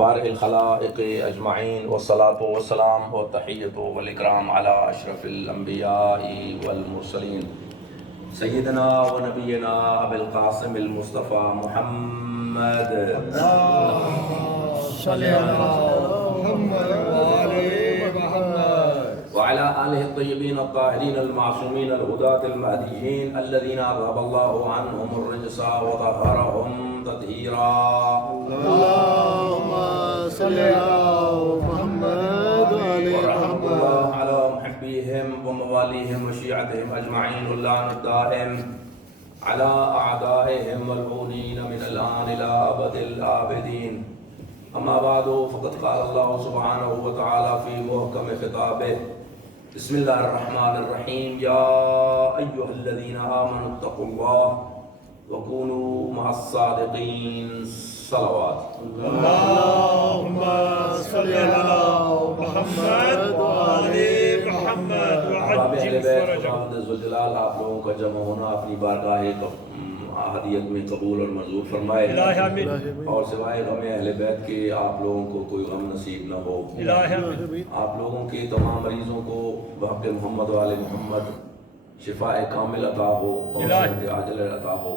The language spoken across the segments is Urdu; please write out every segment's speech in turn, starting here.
بارئ الخلائق اجمعین والصلاۃ والسلام والتحیۃ والاکرام علی اشرف الانبیاء والمرسلین سیدنا و نبینا ابی القاسم المصطفیٰ محمد صلی اللہ محمد وعلى آلہ الطیبین الطاہرین المعصومین الہداۃ المہدیین الذین اذهب اللہ عنہم الرجس وطہرہم تطہیرا اللہم صلی اللہ محمد ورحمة الله على محبيهم ومواليهم وشيعتهم أجمعين واللعن الدائم على أعدائهم والمؤمنين من الآن إلى أبد الآبدين. أما بعد فقد قال الله سبحانه وتعالى في محكم خطابه بسم الله الرحمن الرحيم يا أيها الذين آمنوا اتقوا الله وكونوا مع الصادقين. صلوات. اللہم صلی اللہ محمد وآل محمد احباب اہل وعجل بیت، فرجہ. خداوند ذوالجلال آپ لوگوں کا جمع ہونا اپنی بارگاہ احدیت میں قبول اور منظور فرمائے، الہ آمین. اور سوائے غم اہل بیت کے آپ لوگوں کو کوئی غم نصیب نہ ہو. الہ آمین. آپ لوگوں کے تمام مریضوں کو بحق محمد و آل محمد شفاء کامل عطا ہو اور صحت عاجل عطا ہو،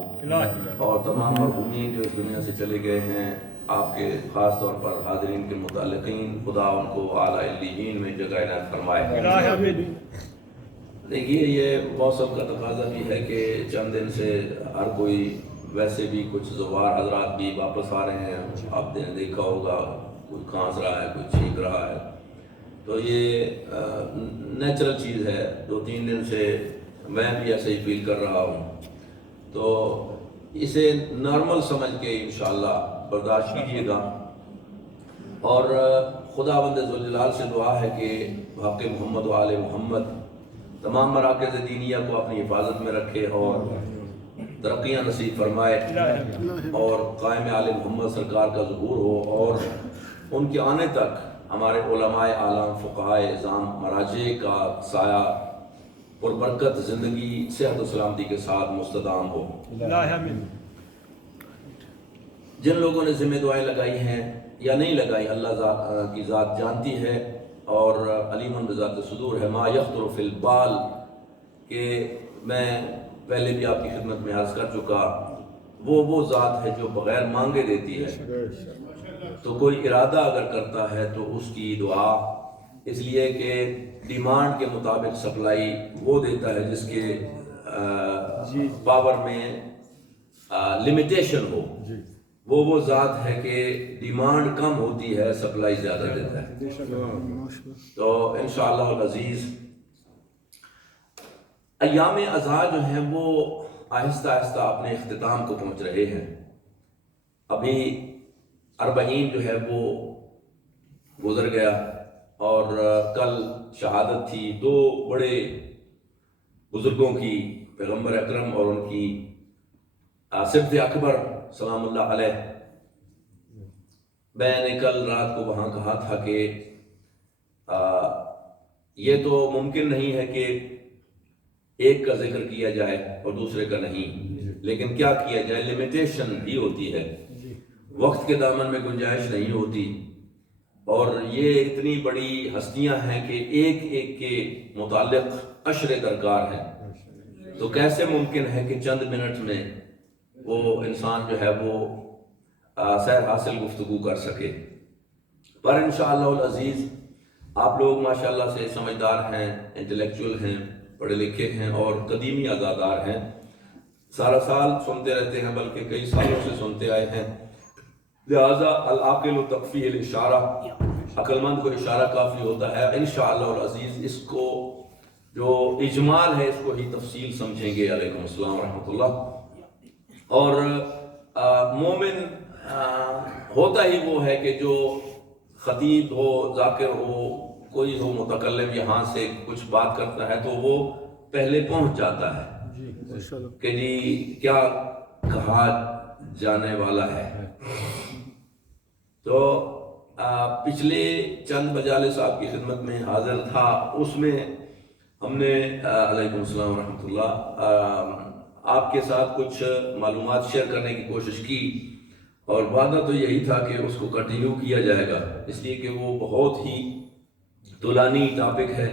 اور تمام مرحومین جو اس دنیا سے چلے گئے ہیں آپ کے خاص طور پر حاضرین کے متعلقین، خدا ان کو اعلیٰ علیین میں جگہ عنایت فرمائے. الہ آمین. دیکھیے یہ موسم کا تقاضا بھی ہے کہ چند دن سے ہر کوئی ویسے بھی کچھ زوار حضرات بھی واپس آ رہے ہیں. آپ نے دیکھا ہوگا کوئی کھانس رہا ہے، کوئی چھینک رہا ہے، تو یہ نیچرل چیز ہے. 2-3 دن سے میں بھی ایسے ہی فیل کر رہا ہوں، تو اسے نارمل سمجھ کے انشاءاللہ برداشت کیجیے گا. اور خداوند ذوالجلال سے دعا ہے کہ بحق محمد و آل محمد تمام مراکز دینیہ کو اپنی حفاظت میں رکھے اور ترقیاں نصیب فرمائے، اور قائم آل محمد سرکار کا ظہور ہو، اور ان کے آنے تک ہمارے علماء اعلام، فقہاء اعظام، مراجع کا سایہ اور برکت زندگی صحت و سلامتی کے ساتھ مستدام ہو. الہ آمین. جن لوگوں نے ذمہ دعائیں لگائی ہیں یا نہیں لگائی، اللہ کی ذات جانتی ہے اور علیم بذات صدور ہے. ما یخطر فی البال، کہ میں پہلے بھی آپ کی خدمت میں عرض کر چکا، وہ ذات ہے جو بغیر مانگے دیتی ہے. تو کوئی ارادہ اگر کرتا ہے تو اس کی دعا، اس لیے کہ ڈیمانڈ کے مطابق سپلائی وہ دیتا ہے جس کے پاور میں لمیٹیشن ہو. وہ ذات ہے کہ ڈیمانڈ کم ہوتی ہے، سپلائی زیادہ دیتا ہے. تو انشاءاللہ العزیز ایام اضحیٰ جو ہیں وہ آہستہ آہستہ اپنے اختتام کو پہنچ رہے ہیں. ابھی 40 جو ہے وہ گزر گیا، اور کل شہادت تھی 2 بڑے بزرگوں کی، پیغمبر اکرم اور ان کی صدیق اکبر سلام اللہ علیہ. میں نے کل رات کو وہاں کہا تھا کہ یہ تو ممکن نہیں ہے کہ ایک کا ذکر کیا جائے اور دوسرے کا نہیں، لیکن کیا کیا جائے، لیمیٹیشن بھی ہوتی ہے، وقت کے دامن میں گنجائش نہیں ہوتی. اور یہ اتنی بڑی ہستیاں ہیں کہ ایک ایک کے متعلق عشر درکار ہیں، تو کیسے ممکن ہے کہ چند منٹ میں وہ انسان جو ہے وہ سیر حاصل گفتگو کر سکے. پر انشاءاللہ العزیز آپ لوگ ماشاءاللہ سے سمجھدار ہیں، انٹلیکچول ہیں، پڑھے لکھے ہیں اور قدیمی عزادار ہیں. سارا سال سنتے رہتے ہیں، بلکہ کئی سالوں سے سنتے آئے ہیں. لہذا العاقل تکفیہ الاشارہ، عقل مند کو اشارہ کافی ہوتا ہے. انشاءاللہ العزیز اس کو جو اجمال ہے اس کو ہی تفصیل سمجھیں گے. علیکم السلام ورحمۃ اللہ. اور مومن ہوتا ہی وہ ہے کہ جو خطیب ہو، ذاکر ہو، کوئی ہو متکلم، یہاں سے کچھ بات کرتا ہے تو وہ پہلے پہنچ جاتا ہے کہ جی کیا کہا جانے والا ہے. تو پچھلے چند مجالس آپ کی خدمت میں حاضر تھا، اس میں ہم نے علیکم السلام ورحمۃ اللہ آپ کے ساتھ کچھ معلومات شیئر کرنے کی کوشش کی، اور وعدہ تو یہی تھا کہ اس کو کنٹینیو کیا جائے گا، اس لیے کہ وہ بہت ہی طولانی ٹاپک ہے،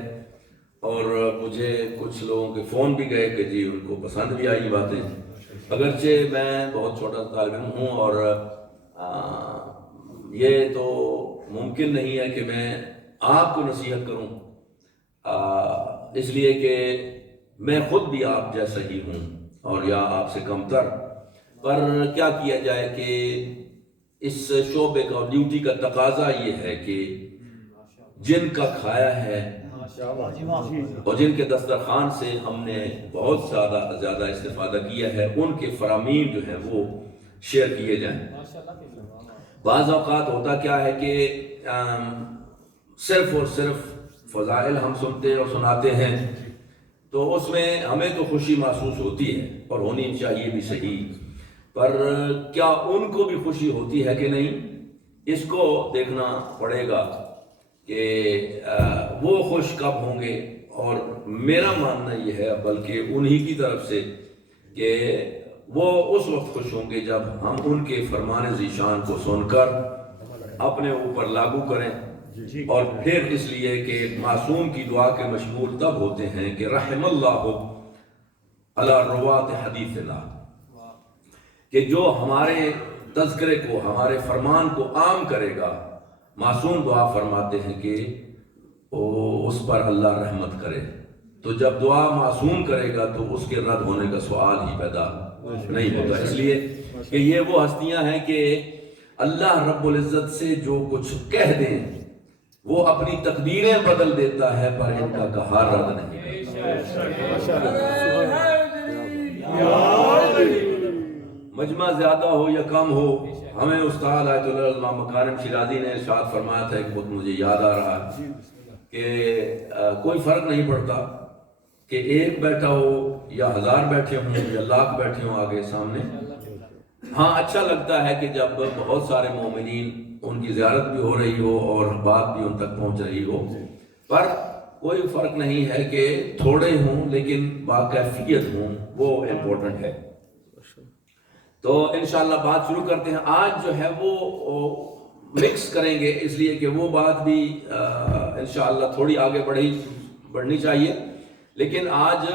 اور مجھے کچھ لوگوں کے فون بھی گئے کہ جی ان کو پسند بھی آئی باتیں، اگرچہ میں بہت چھوٹا طالب علم ہوں، اور یہ تو ممکن نہیں ہے کہ میں آپ کو نصیحت کروں، اس لیے کہ میں خود بھی آپ جیسا ہی ہوں اور یا آپ سے کم تر، پر کیا کیا جائے کہ اس شعبے کا ڈیوٹی کا تقاضا یہ ہے کہ جن کا کھایا ہے اور جن کے دسترخوان سے ہم نے بہت زیادہ استفادہ کیا ہے، ان کے فرامین جو ہیں وہ شیئر کیے جائیں۔ بعض اوقات ہوتا کیا ہے کہ صرف اور صرف فضائل ہم سنتے اور سناتے ہیں، تو اس میں ہمیں تو خوشی محسوس ہوتی ہے اور ہونی چاہیے بھی صحیح، پر کیا ان کو بھی خوشی ہوتی ہے کہ نہیں، اس کو دیکھنا پڑے گا کہ وہ خوش کب ہوں گے۔ اور میرا ماننا یہ ہے بلکہ انہی کی طرف سے کہ وہ اس وقت خوش ہوں گے جب ہم ان کے فرمان ذیشان کو سن کر اپنے اوپر لاگو کریں، اور پھر اس لیے کہ معصوم کی دعا کے مشمول تب ہوتے ہیں کہ رحم اللہ علی روات حدیث اللہ، کہ جو ہمارے تذکرے کو، ہمارے فرمان کو عام کرے گا، معصوم دعا فرماتے ہیں کہ اس پر اللہ رحمت کرے، تو جب دعا معصوم کرے گا تو اس کے رد ہونے کا سوال ہی پیدا نہیں ہوتا، اس لیے کہ یہ وہ ہستیاں ہیں کہ اللہ رب العزت سے جو کچھ کہہ دیں وہ اپنی تقدیریں بدل دیتا ہے، پر ان کا قہر رد نہیں کرتا۔ مجمع زیادہ ہو یا کم ہو، ہمیں استاد آیت اللہ علامہ مکارم شیرازی نے ارشاد فرمایا تھا، ایک خود مجھے یاد آ رہا ہے کہ کوئی فرق نہیں پڑتا کہ ایک بیٹھا ہو یا 1000 بیٹھے ہوں یا لاکھ بیٹھے ہوں آگے سامنے، ہاں اچھا لگتا ہے کہ جب بہت سارے مومنین ان کی زیارت بھی ہو رہی ہو اور بات بھی ان تک پہنچ رہی ہو، پر کوئی فرق نہیں ہے کہ تھوڑے ہوں لیکن باکیفیت ہوں، وہ امپورٹنٹ ہے۔ تو انشاءاللہ بات شروع کرتے ہیں۔ آج جو ہے وہ مکس کریں گے، اس لیے کہ وہ بات بھی انشاءاللہ تھوڑی آگے بڑھنی چاہیے، لیکن آج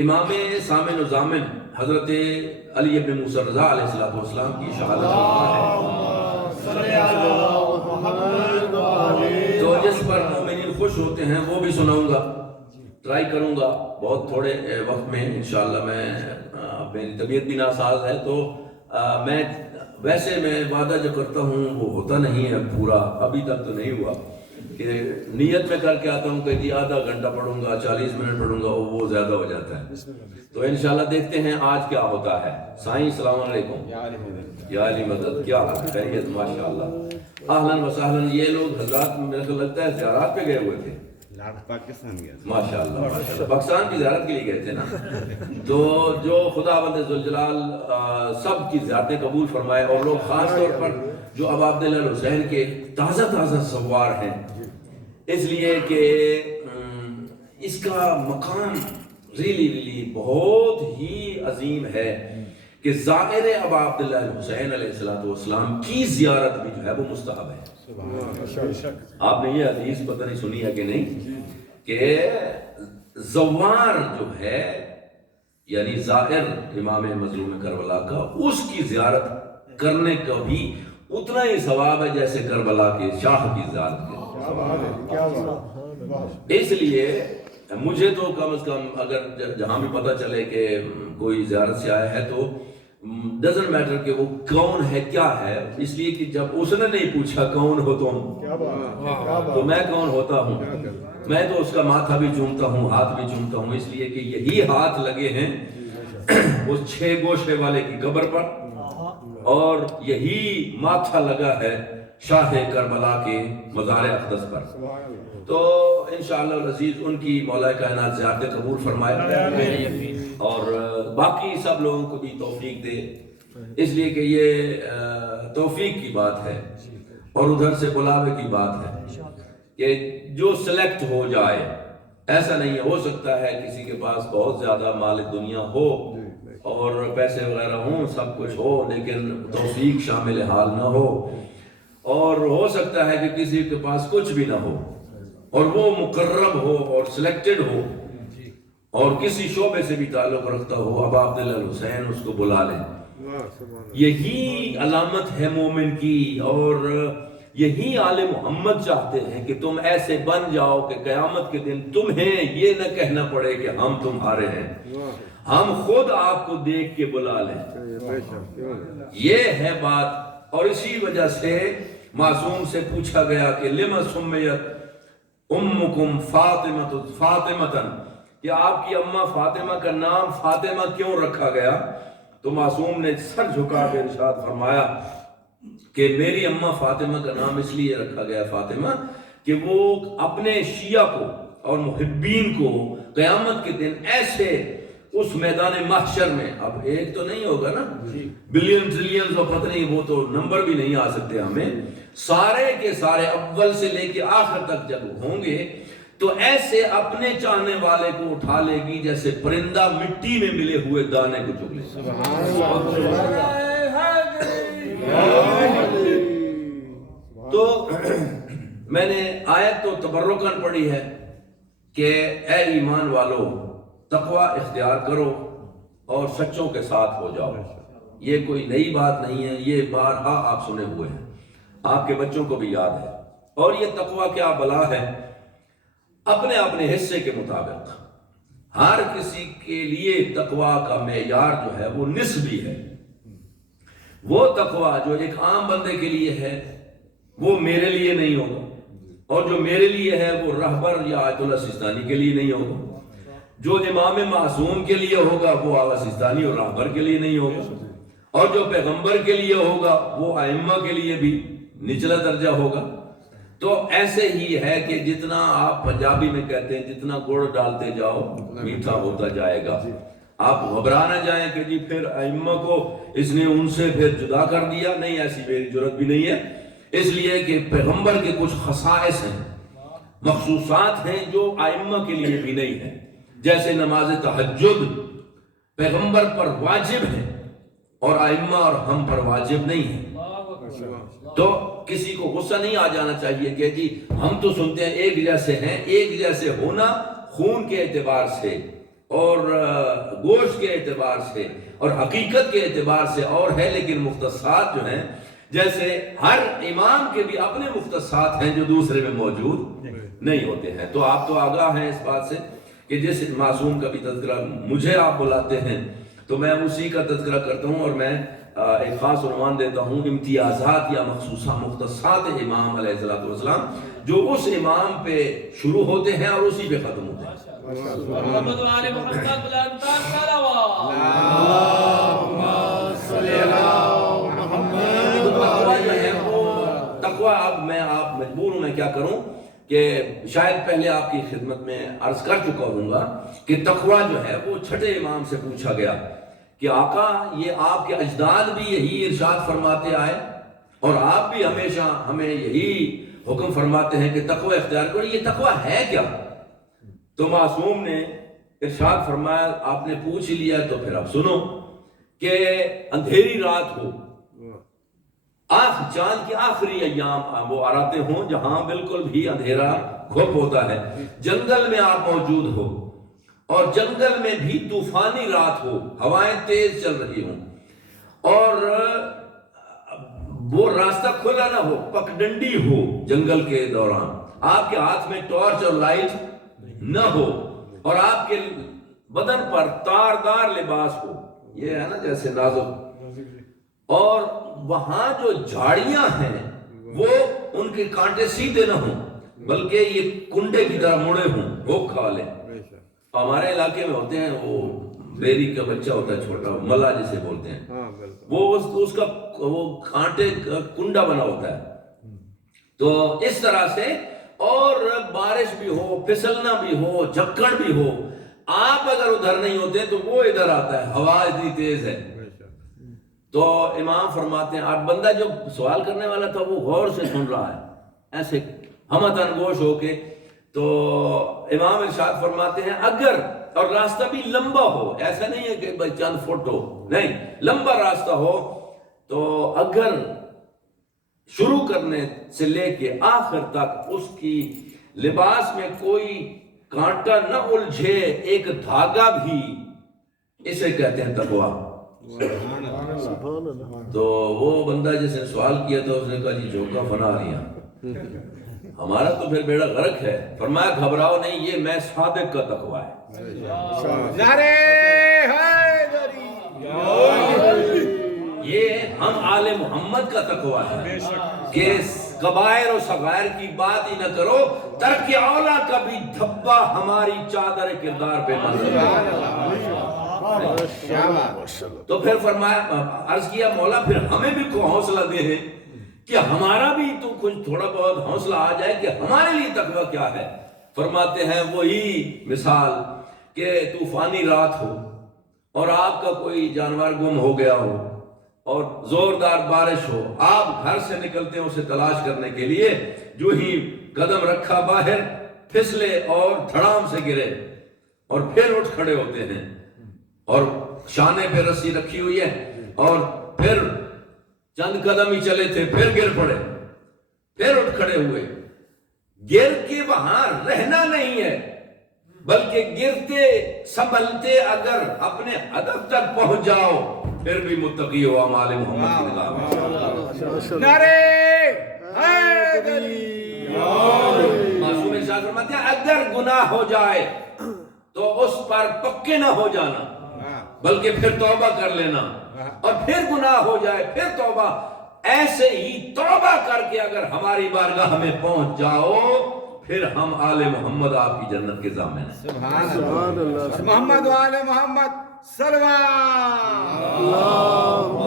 امام سامن و ضامن حضرت علی ابن موسیٰ رضا علیہ السلام کی شہادت ہے، تو جس پر مومنین خوش ہوتے ہیں وہ بھی سناؤں گا، ٹرائی کروں گا بہت تھوڑے وقت میں انشاءاللہ۔ میری طبیعت بھی ناساز ہے، تو میں ویسے میں وعدہ جو کرتا ہوں وہ ہوتا نہیں ہے پورا، ابھی تک تو نہیں ہوا کہ نیت میں کر کے آتا ہوں کہ جی آدھا گھنٹہ پڑھوں گا، 40 منٹ پڑھوں گا، وہ زیادہ ہو جاتا ہے۔ تو انشاءاللہ دیکھتے ہیں آج کیا ہوتا ہے۔ سائیں السلام علیکم، یا علی مدد، کیا خیریت؟ ماشاءاللہ، اہلاً و سہلاً۔ یہ لوگ حضرات میرے کو لگتا ہے زیارات پہ گئے ہوئے تھے، پاکستان گیا، ماشاءاللہ پاکستان کی زیارت کے لیے گئے تھے نا، تو جو خداوند ذوالجلال سب کی زیارتیں قبول فرمائے، اور لوگ خاص طور پر جو اب عبداللہ حسین کے تازہ سوار ہیں، اس لیے کہ اس کا مقام ریلی بہت ہی عظیم ہے کہ زائر ابا عبداللہ حسین علیہ السلام کی زیارت بھی جو ہے وہ مستحب ہے۔ آپ نے یہ حدیث پتہ نہیں سنی ہے کہ نہیں، کہ زوار جو ہے یعنی زائر امام مظلوم کربلا کا، اس کی زیارت کرنے کا بھی اتنا ہی ثواب ہے جیسے کربلا کے شاہ کی زیارت کے۔ اس لیے مجھے تو کم از کم اگر جہاں بھی پتہ چلے کہ کوئی زیارت سے آیا ہے تو ڈزنٹ میٹر کہ وہ کون ہے کیا ہے، اس لیے کہ جب اس نے نہیں پوچھا کون ہو تم تو میں کون ہوتا ہوں، میں تو اس کا ماتھا بھی چومتا ہوں، ہاتھ بھی چومتا ہوں، اس لیے کہ یہی ہاتھ لگے ہیں اس 6 گوشے والے کی قبر پر، اور یہی ماتھا لگا ہے شاہ کربلا کے مزار اقدس پر۔ تو انشاءاللہ العزیز ان کی مولا کائنات زیارت قبول فرمائے، اور باقی سب لوگوں کو بھی توفیق دے، اس لیے کہ یہ توفیق کی بات ہے اور ادھر سے بلاوے کی بات ہے کہ جو سلیکٹ ہو جائے۔ ایسا نہیں ہو سکتا ہے کسی کے پاس بہت زیادہ مال دنیا ہو اور پیسے وغیرہ ہوں، سب کچھ ہو، لیکن توفیق شامل حال نہ ہو، اور ہو سکتا ہے کہ کسی کے پاس کچھ بھی نہ ہو اور وہ مقرب ہو اور سلیکٹڈ ہو اور کسی شعبے سے بھی تعلق رکھتا ہو، ابا عبداللہ الحسین اس کو بلا لیں۔ یہی علامت ہے مومن کی، اور یہی آل محمد چاہتے ہیں کہ تم ایسے بن جاؤ کہ قیامت کے دن تمہیں یہ نہ کہنا پڑے کہ ہم تمہارے ہیں، ہم خود آپ کو دیکھ کے بلا لیں۔ یہ ہے بات، اور اسی وجہ سے معصوم سے پوچھا گیا کہ لما سمیت امکم فاطمتن، کہ آپ کی اماں فاطمہ کا نام فاطمہ کیوں رکھا گیا؟ تو معصوم نے سر جھکا کے ارشاد فرمایا کہ میری اماں فاطمہ کا نام اس لیے رکھا گیا فاطمہ کہ وہ اپنے شیعہ کو اور محبین کو قیامت کے دن ایسے اس میدان محشر میں، اب ایک تو نہیں ہوگا نا، بلین ٹریلین تو پتہ نہیں، وہ تو نمبر بھی نہیں آ سکتے ہمیں، سارے کے سارے اول سے لے کے آخر تک جب ہوں گے تو ایسے اپنے چاہنے والے کو اٹھا لے گی جیسے پرندہ مٹی میں ملے ہوئے دانے کو چگ لے۔ تو میں نے آیت تو تبرکاً پڑھی ہے کہ اے ایمان والو تقوی اختیار کرو اور سچوں کے ساتھ ہو جاؤ۔ یہ کوئی نئی بات نہیں ہے، یہ بارہا آپ سنے ہوئے ہیں، آپ کے بچوں کو بھی یاد ہے۔ اور یہ تقوی کیا بلا ہے؟ اپنے اپنے حصے کے مطابق ہر کسی کے لیے تقوی کا معیار جو ہے وہ نسبی ہے۔ وہ تقوی جو ایک عام بندے کے لیے ہے وہ میرے لیے نہیں ہوگا، اور جو میرے لیے ہے وہ رہبر یا آیت اللہ سیستانی کے لیے نہیں ہوگا، جو امام معصوم کے لیے ہوگا وہ آغا سیستانی اور رہبر کے لیے نہیں ہوگا، اور جو پیغمبر کے لیے ہوگا وہ ائمہ کے لیے بھی نچلا درجہ ہوگا۔ تو ایسے ہی ہے کہ جتنا آپ پنجابی میں کہتے ہیں جتنا گڑ ڈالتے جاؤ میٹھا ہوتا جائے گا۔ آپ گھبرا نہ جائیں کہ جی پھر ائمہ کو اس نے ان سے پھر جدا کر دیا، نہیں، ایسی میری جرات بھی نہیں ہے، اس لیے کہ پیغمبر کے کچھ خصائص ہیں، مخصوصات ہیں جو ائمہ کے لیے بھی نہیں ہیں، جیسے نماز تہجد پیغمبر پر واجب ہے اور ائمہ اور ہم پر واجب نہیں ہے۔ تو کسی کو غصہ نہیں آ جانا چاہیے کہ جی ہم تو سنتے ہیں ایک جیسے ہیں، ایک جیسے ہونا خون کے اعتبار سے اور گوشت کے اعتبار سے اور حقیقت کے اعتبار سے اور ہے، لیکن مختصات جو ہیں جیسے ہر امام کے بھی اپنے مختصات ہیں جو دوسرے میں موجود نہیں ہوتے ہیں۔ تو آپ تو آگاہ ہیں اس بات سے کہ جس معصوم کا بھی تذکرہ مجھے آپ بلاتے ہیں تو میں اسی کا تذکرہ کرتا ہوں، اور میں ایک خاص عنوان دیتا ہوں امتیازات یا مختصات امام علیہ السلام، جو اس امام پہ شروع ہوتے ہیں اور اسی پہ ختم ہوتے ہیں۔ تقویٰ اب میں آپ مجبور ہوں، میں کیا کروں کہ شاید پہلے آپ کی خدمت میں عرض کر چکا ہوں گا کہ تقویٰ جو ہے وہ چھٹے امام سے پوچھا گیا کہ آقا یہ آپ کے اجداد بھی یہی ارشاد فرماتے آئے اور آپ بھی ہمیشہ ہمیں یہی حکم فرماتے ہیں کہ تقوی اختیار کرو، یہ تقوی ہے کیا؟ تو معصوم نے ارشاد فرمایا، آپ نے پوچھ لیا تو پھر اب سنو، کہ اندھیری رات ہو، چاند کے آخری ایام وہ آراتے ہوں جہاں بالکل بھی اندھیرا گھپ ہوتا ہے، جنگل میں آپ موجود ہو اور جنگل میں بھی طوفانی رات ہو، ہوائیں تیز چل رہی ہوں اور وہ راستہ کھلا نہ ہو، پگڈنڈی ہو جنگل کے دوران، آپ کے ہاتھ میں ٹارچ اور لائٹ نہ ہو اور آپ کے بدن پر تاردار لباس ہو، یہ ہے نا جیسے نازک، اور وہاں جو جھاڑیاں ہیں وہ ان کے کانٹے سیدھے نہ ہوں بلکہ یہ کنڈے کی طرح مڑے ہوں، وہ کھا لیں۔ ہمارے علاقے میں ہوتے ہیں وہ بیری کا بچہ ہوتا ہے چھوٹا، ملا جسے بولتے ہیں، وہ اس کا وہ کانٹے کنڈا بنا ہوتا ہے۔ تو اس طرح سے، اور بارش بھی ہو، پھسلنا بھی ہو، جھکڑ بھی ہو، آپ اگر ادھر نہیں ہوتے تو وہ ادھر آتا ہے، ہوا اتنی تیز ہے۔ تو امام فرماتے ہیں، اب بندہ جو سوال کرنے والا تھا وہ غور سے سن رہا ہے ایسے ہمت انگوش ہو کے، تو امام ارشاد فرماتے ہیں اگر اور راستہ بھی لمبا ہو، ایسا نہیں ہے کہ چند فٹ ہو، نہیں، لمبا راستہ ہو، تو اگر شروع کرنے سے لے کے آخر تک اس کی لباس میں کوئی کانٹا نہ الجھے، ایک دھاگا بھی، اسے کہتے ہیں تقویٰ۔ سبحان اللہ۔ تو وہ بندہ جس نے سوال کیا تھا اس نے کہا جی جھوکا فنا رہی ہیں، ہمارا تو پھر بیڑا غرق ہے۔ فرمایا گھبراؤ نہیں، یہ میں صادق کا تقویٰ ہے۔ نعرہ حیدری، یہ ہم آل محمد کا تقویٰ ہے کہ کبائر و صغائر کی بات ہی نہ کرو، ترک اولا کا بھی دھبا ہماری چادر کردار پہ منظور ہے۔ تو پھر فرمایا، عرض کیا مولا پھر ہمیں بھی کو حوصلہ دے ہیں کہ ہمارا بھی تو کچھ تھوڑا بہت حوصلہ آ جائے کہ ہمارے لیے تقویٰ کیا ہے۔ فرماتے ہیں وہی مثال کہ طوفانی رات ہو اور آپ کا کوئی جانور گم ہو گیا ہو اور زوردار بارش ہو، آپ گھر سے نکلتے ہیں اسے تلاش کرنے کے لیے، جو ہی قدم رکھا باہر پھسلے اور دھڑام سے گرے اور پھر اٹھ کھڑے ہوتے ہیں، اور شانے پہ رسی رکھی ہوئی ہے اور پھر چند قدم ہی چلے تھے، پھر گر پڑے، پھر اٹھ کھڑے ہوئے۔ گر کے وہاں رہنا نہیں ہے، بلکہ گرتے سنبھلتے اگر اپنے ہدف تک پہنچ جاؤ پھر بھی متقی ہو ہمارے محمد کی نگاہ میں۔ نعرہ حیدری، معصوم ارشاد فرماتے ہیں اگر گناہ ہو جائے تو اس پر پکے نہ ہو جانا، بلکہ پھر توبہ کر لینا، اور پھر گناہ ہو جائے پھر توبہ، ایسے ہی توبہ کر کے اگر ہماری بارگاہ میں پہنچ جاؤ پھر ہم آل محمد آپ کی جنت کے ضامن ہیں۔ سبحان سبحان اللہ، اللہ۔ محمد وآل محمد صلوات۔ اللہم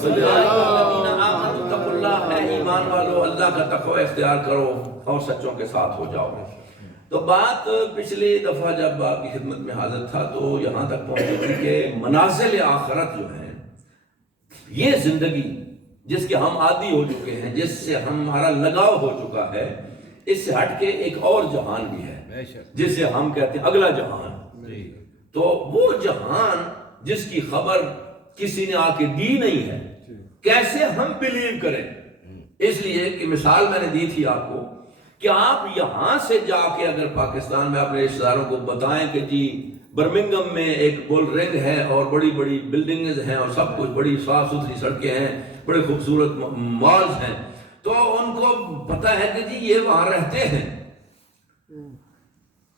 صلی الذین اللہ۔ آمنوا اتقوا اللہ، اے ایمان والو اللہ کا تقوی اختیار کرو اور سچوں کے ساتھ ہو جاؤ۔ تو بات پچھلی دفعہ جب آپ کی خدمت میں حاضر تھا تو یہاں تک پہنچی تھی کہ منازل آخرت جو ہیں، یہ زندگی جس کے ہم عادی ہو چکے ہیں، جس سے ہمارا لگاؤ ہو چکا ہے، اس سے ہٹ کے ایک اور جہان بھی ہے جسے ہم کہتے ہیں اگلا جہان۔ تو وہ جہان جس کی خبر کسی نے آ کے دی نہیں ہے، کیسے ہم بلیو کریں؟ اس لیے کہ مثال میں نے دی تھی آپ کو کہ آپ یہاں سے جا کے اگر پاکستان میں اپنے رشتہ داروں کو بتائیں کہ جی برمنگم میں ایک بول رنگ ہے اور بڑی بڑی بلڈنگز ہیں اور سب کچھ بڑی صاف ستھری سڑکیں ہیں، بڑے خوبصورت مالز ہیں، تو ان کو پتا ہے کہ جی یہ وہاں رہتے ہیں،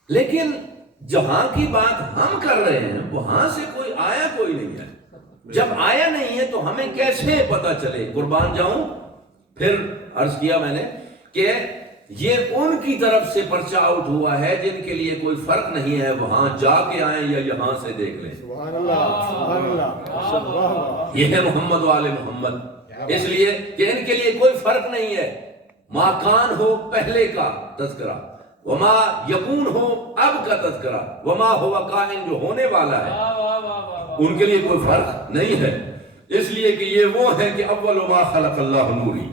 لیکن جہاں کی بات ہم کر رہے ہیں وہاں سے کوئی آیا کوئی نہیں ہے۔ جب آیا نہیں ہے تو ہمیں کیسے پتا چلے؟ قربان جاؤں، پھر عرض کیا میں نے کہ یہ ان کی طرف سے پرچہ آؤٹ ہوا ہے جن کے لیے کوئی فرق نہیں ہے وہاں جا کے آئیں یا یہاں سے دیکھ لیں۔ سبحان اللہ، سبحان اللہ، سبحان اللہ۔ یہ ہے محمد والے محمد، اس لیے کہ ان کے لیے کوئی فرق نہیں ہے، ما کان ہو پہلے کا تذکرہ، وما یکون ہو اب کا تذکرہ، وما ہوا کائن جو ہونے والا ہے، ان کے لیے کوئی فرق نہیں ہے، اس لیے کہ یہ وہ ہے کہ اول ما خلق اللہ نوری،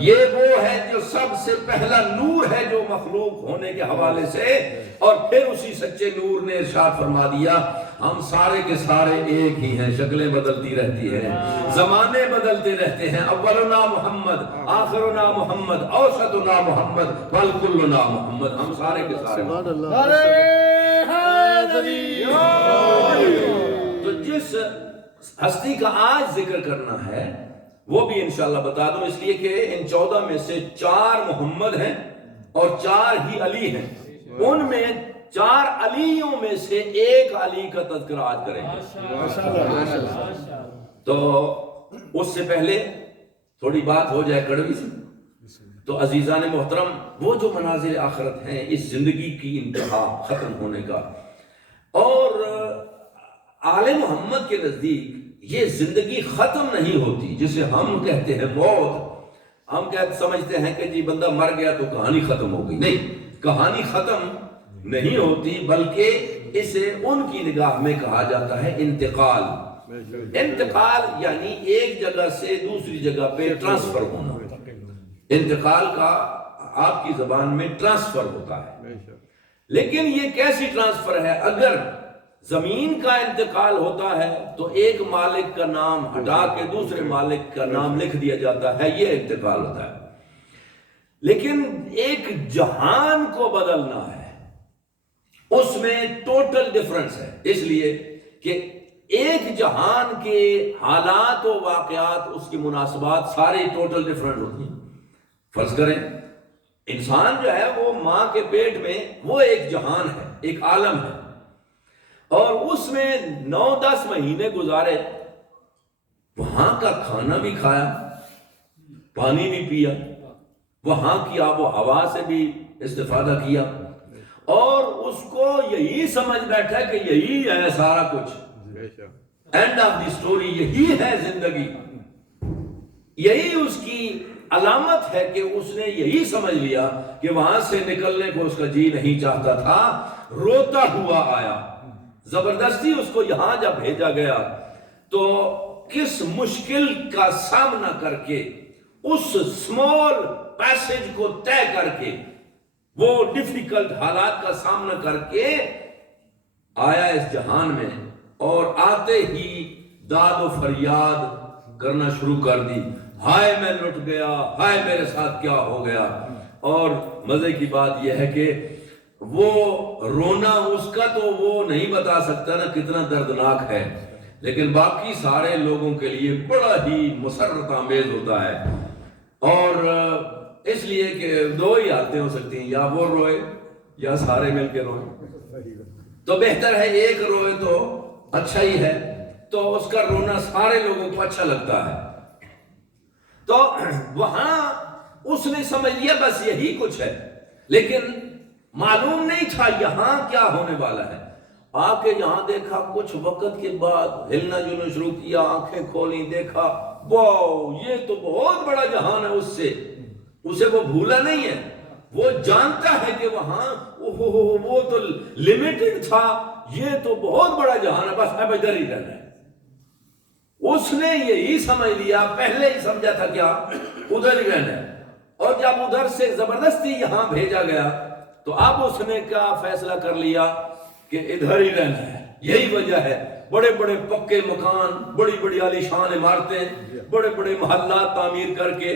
یہ وہ ہے جو سب سے پہلا نور ہے جو مخلوق ہونے کے حوالے سے، اور پھر اسی سچے نور نے ارشاد فرما دیا ہم سارے کے سارے ایک ہی ہیں، شکلیں بدلتی رہتی ہیں، زمانے بدلتے رہتے ہیں، اولنا محمد، آخرنا محمد، اوسطنا محمد، والکلنا محمد، ہم سارے کے سارے سبحان محمد۔ اللہ۔ تو جس ہستی کا آج ذکر کرنا ہے وہ بھی انشاءاللہ بتا دوں، اس لیے کہ ان 14 میں سے 4 محمد ہیں اور 4 ہی علی ہیں، ان میں 4 علیوں میں سے ایک علی کا تذکرہ آج کریں گے۔ تو اس سے پہلے تھوڑی بات ہو جائے کڑوی سی، تو عزیزان محترم، وہ جو مناظر آخرت ہیں اس زندگی کی انتہا ختم ہونے کا، اور آل محمد کے نزدیک یہ زندگی ختم نہیں ہوتی جسے ہم کہتے ہیں موت۔ ہم سمجھتے ہیں کہ جی بندہ مر گیا تو کہانی ختم ہو گئی، نہیں، کہانی ختم نہیں ہوتی، بلکہ اسے ان کی نگاہ میں کہا جاتا ہے انتقال۔ انتقال یعنی ایک جگہ سے دوسری جگہ پہ ٹرانسفر ہونا، انتقال کا آپ کی زبان میں ٹرانسفر ہوتا ہے۔ لیکن یہ کیسی ٹرانسفر ہے؟ اگر زمین کا انتقال ہوتا ہے تو ایک مالک کا نام ہٹا کے دوسرے مالک کا نام لکھ دیا جاتا ہے، یہ انتقال ہوتا ہے۔ لیکن ایک جہان کو بدلنا ہے، اس میں ٹوٹل ڈفرنس ہے، اس لیے کہ ایک جہان کے حالات و واقعات، اس کی مناسبات ساری ٹوٹل ڈفرنٹ ہوتی ہیں۔ فرض کریں انسان جو ہے وہ ماں کے پیٹ میں وہ ایک جہان ہے، ایک عالم ہے، اور اس میں 9-10 مہینے گزارے، وہاں کا کھانا بھی کھایا، پانی بھی پیا، وہاں کی آب و ہوا سے بھی استفادہ کیا، اور اس کو یہی سمجھ بیٹھا کہ یہی ہے سارا کچھ، اینڈ آف دی سٹوری، یہی ہے زندگی، یہی اس کی علامت ہے کہ اس نے یہی سمجھ لیا کہ وہاں سے نکلنے کو اس کا جی نہیں چاہتا تھا، روتا ہوا آیا۔ زبردستی اس کو یہاں جب بھیجا گیا تو کس مشکل کا سامنا کر کے، اس سمال پیسج کو طے کر کے، وہ ڈیفیکلٹ حالات کا سامنا کر کے آیا اس جہان میں، اور آتے ہی داد و فریاد کرنا شروع کر دی، ہائے میں لٹ گیا، ہائے میرے ساتھ کیا ہو گیا۔ اور مزے کی بات یہ ہے کہ وہ رونا اس کا تو وہ نہیں بتا سکتا نا کتنا دردناک ہے، لیکن باقی سارے لوگوں کے لیے بڑا ہی مسرت آمیز ہوتا ہے۔ اور اس لیے کہ دو ہی حالتیں ہو سکتی ہیں، یا وہ روئے یا سارے مل کے روئے، تو بہتر ہے ایک روئے تو اچھا ہی ہے، تو اس کا رونا سارے لوگوں کو اچھا لگتا ہے۔ تو وہاں اس نے سمجھ لیا بس یہی کچھ ہے، لیکن معلوم نہیں تھا یہاں کیا ہونے والا ہے۔ آ کے یہاں دیکھا، کچھ وقت کے بعد ہلنا جلنا شروع کیا، آنکھیں کھولی، دیکھا واو یہ تو بہت بڑا جہان ہے، اس سے اسے وہ بھولا نہیں ہے، وہ جانتا ہے کہ وہاں وہ تو لمیٹڈ تھا، یہ تو بہت بڑا جہان ہے، بس اب ادھر ہی رہنا ہے۔ اس نے یہی سمجھ لیا، پہلے ہی سمجھا تھا کیا ادھر ہی رہنا ہے، اور جب ادھر سے زبردستی یہاں بھیجا گیا تو اب اس نے کیا فیصلہ کر لیا کہ ادھر ہی رہنا ہے۔ یہی وجہ ہے بڑے بڑے پکے مکان، بڑی بڑی عالیشان عمارتیں، بڑے بڑے محلات تعمیر کر کے،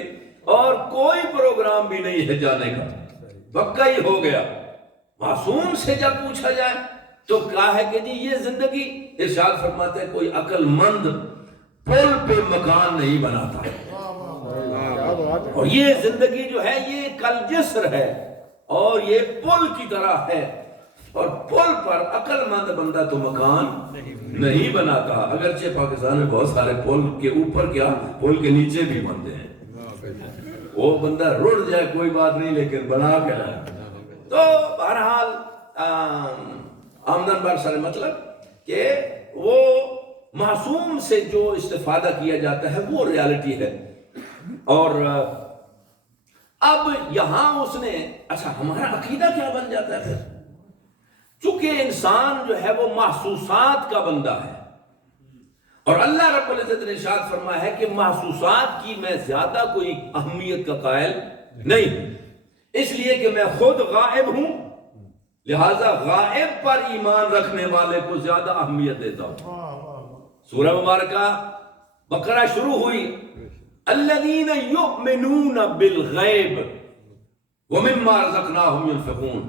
اور کوئی پروگرام بھی نہیں ہے جانے کا، پکا ہی ہو گیا۔ معصوم سے جب پوچھا جائے تو کہا ہے کہ جی یہ زندگی، ارشاد فرماتے ہیں کوئی عقل مند پل پہ مکان نہیں بناتا، اور یہ زندگی جو ہے یہ کل جسر ہے اور یہ پل کی طرح ہے، اور پل پر عقل مند بندہ تو مکان نہیں بناتا، اگرچہ پاکستان میں بہت سارے پل کے اوپر کیا پل کے نیچے بھی بنتے ہیں، وہ بندہ رڑ جائے کوئی بات نہیں لیکن بنا کے رہے۔ تو بہرحال آمدن بار سارے مطلب کہ وہ معصوم سے جو استفادہ کیا جاتا ہے وہ ریالٹی ہے۔ اور اب یہاں اس نے اچھا ہمارا عقیدہ کیا بن جاتا ہے پھر؟ چونکہ انسان جو ہے وہ محسوسات کا بندہ ہے، اور اللہ رب العزت نے ارشاد فرمایا ہے کہ محسوسات کی میں زیادہ کوئی اہمیت کا قائل نہیں ہوں، اس لیے کہ میں خود غائب ہوں، لہذا غائب پر ایمان رکھنے والے کو زیادہ اہمیت دیتا ہوں۔ سورہ مبارکہ بقرہ شروع ہوئی، الذین یؤمنون بالغیب ومما رزقناہم ینفقون۔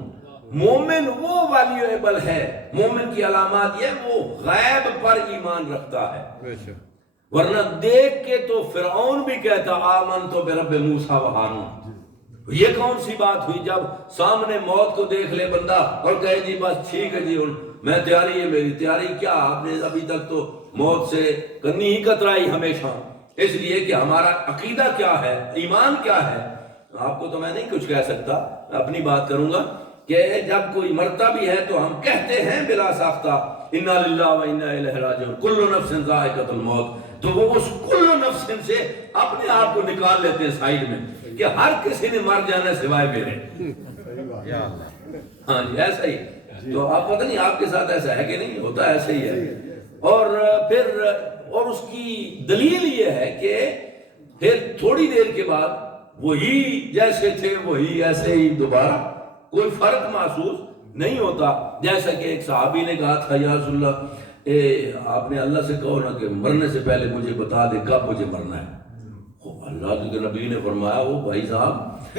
مومن وہ والیویبل ہے، مومن کی علامات یہ وہ غیب پر ایمان رکھتا ہے، ورنہ دیکھ کے تو فرعون بھی کہتا آمنت برب موسیٰ و ہارون۔ یہ کون سی بات ہوئی جب سامنے موت کو دیکھ لے بندہ اور کہے جی بس ٹھیک ہے جی میں تیاری ہے، میری تیاری کیا، آپ نے ابھی تک تو موت سے کنی ہی کترائی ہمیشہ، اس لیے کہ ہمارا عقیدہ کیا ہے، ایمان کیا ہے۔ آپ کو تو میں نہیں کچھ کہہ سکتا، اپنی بات کروں گا کہ جب کوئی مرتا بھی ہے تو ہم کہتے ہیں بلا ساختہ انا للہ و انا الیہ راجعون، کل نفس ذائقۃ الموت، تو وہ اس کل نفس سے اپنے آپ کو نکال لیتے ہیں سائیڈ میں کہ ہر کسی نے مر جانا سوائے میرے۔ ہاں جی ایسا ہی، تو آپ پتہ نہیں آپ کے ساتھ ایسا ہے کہ نہیں، ہوتا ایسا ہی ہے۔ اور پھر اور اس کی دلیل یہ ہے کہ پھر تھوڑی دیر کے بعد وہی جیسے تھے وہی ایسے ہی دوبارہ، کوئی فرق محسوس نہیں ہوتا. جیسا کہ ایک صحابی نے کہا تھا یا رسول اللہ آپ نے اللہ سے کہو نا کہ مرنے سے پہلے مجھے بتا دے کب مجھے مرنا ہے. اللہ کے نبی نے فرمایا وہ بھائی صاحب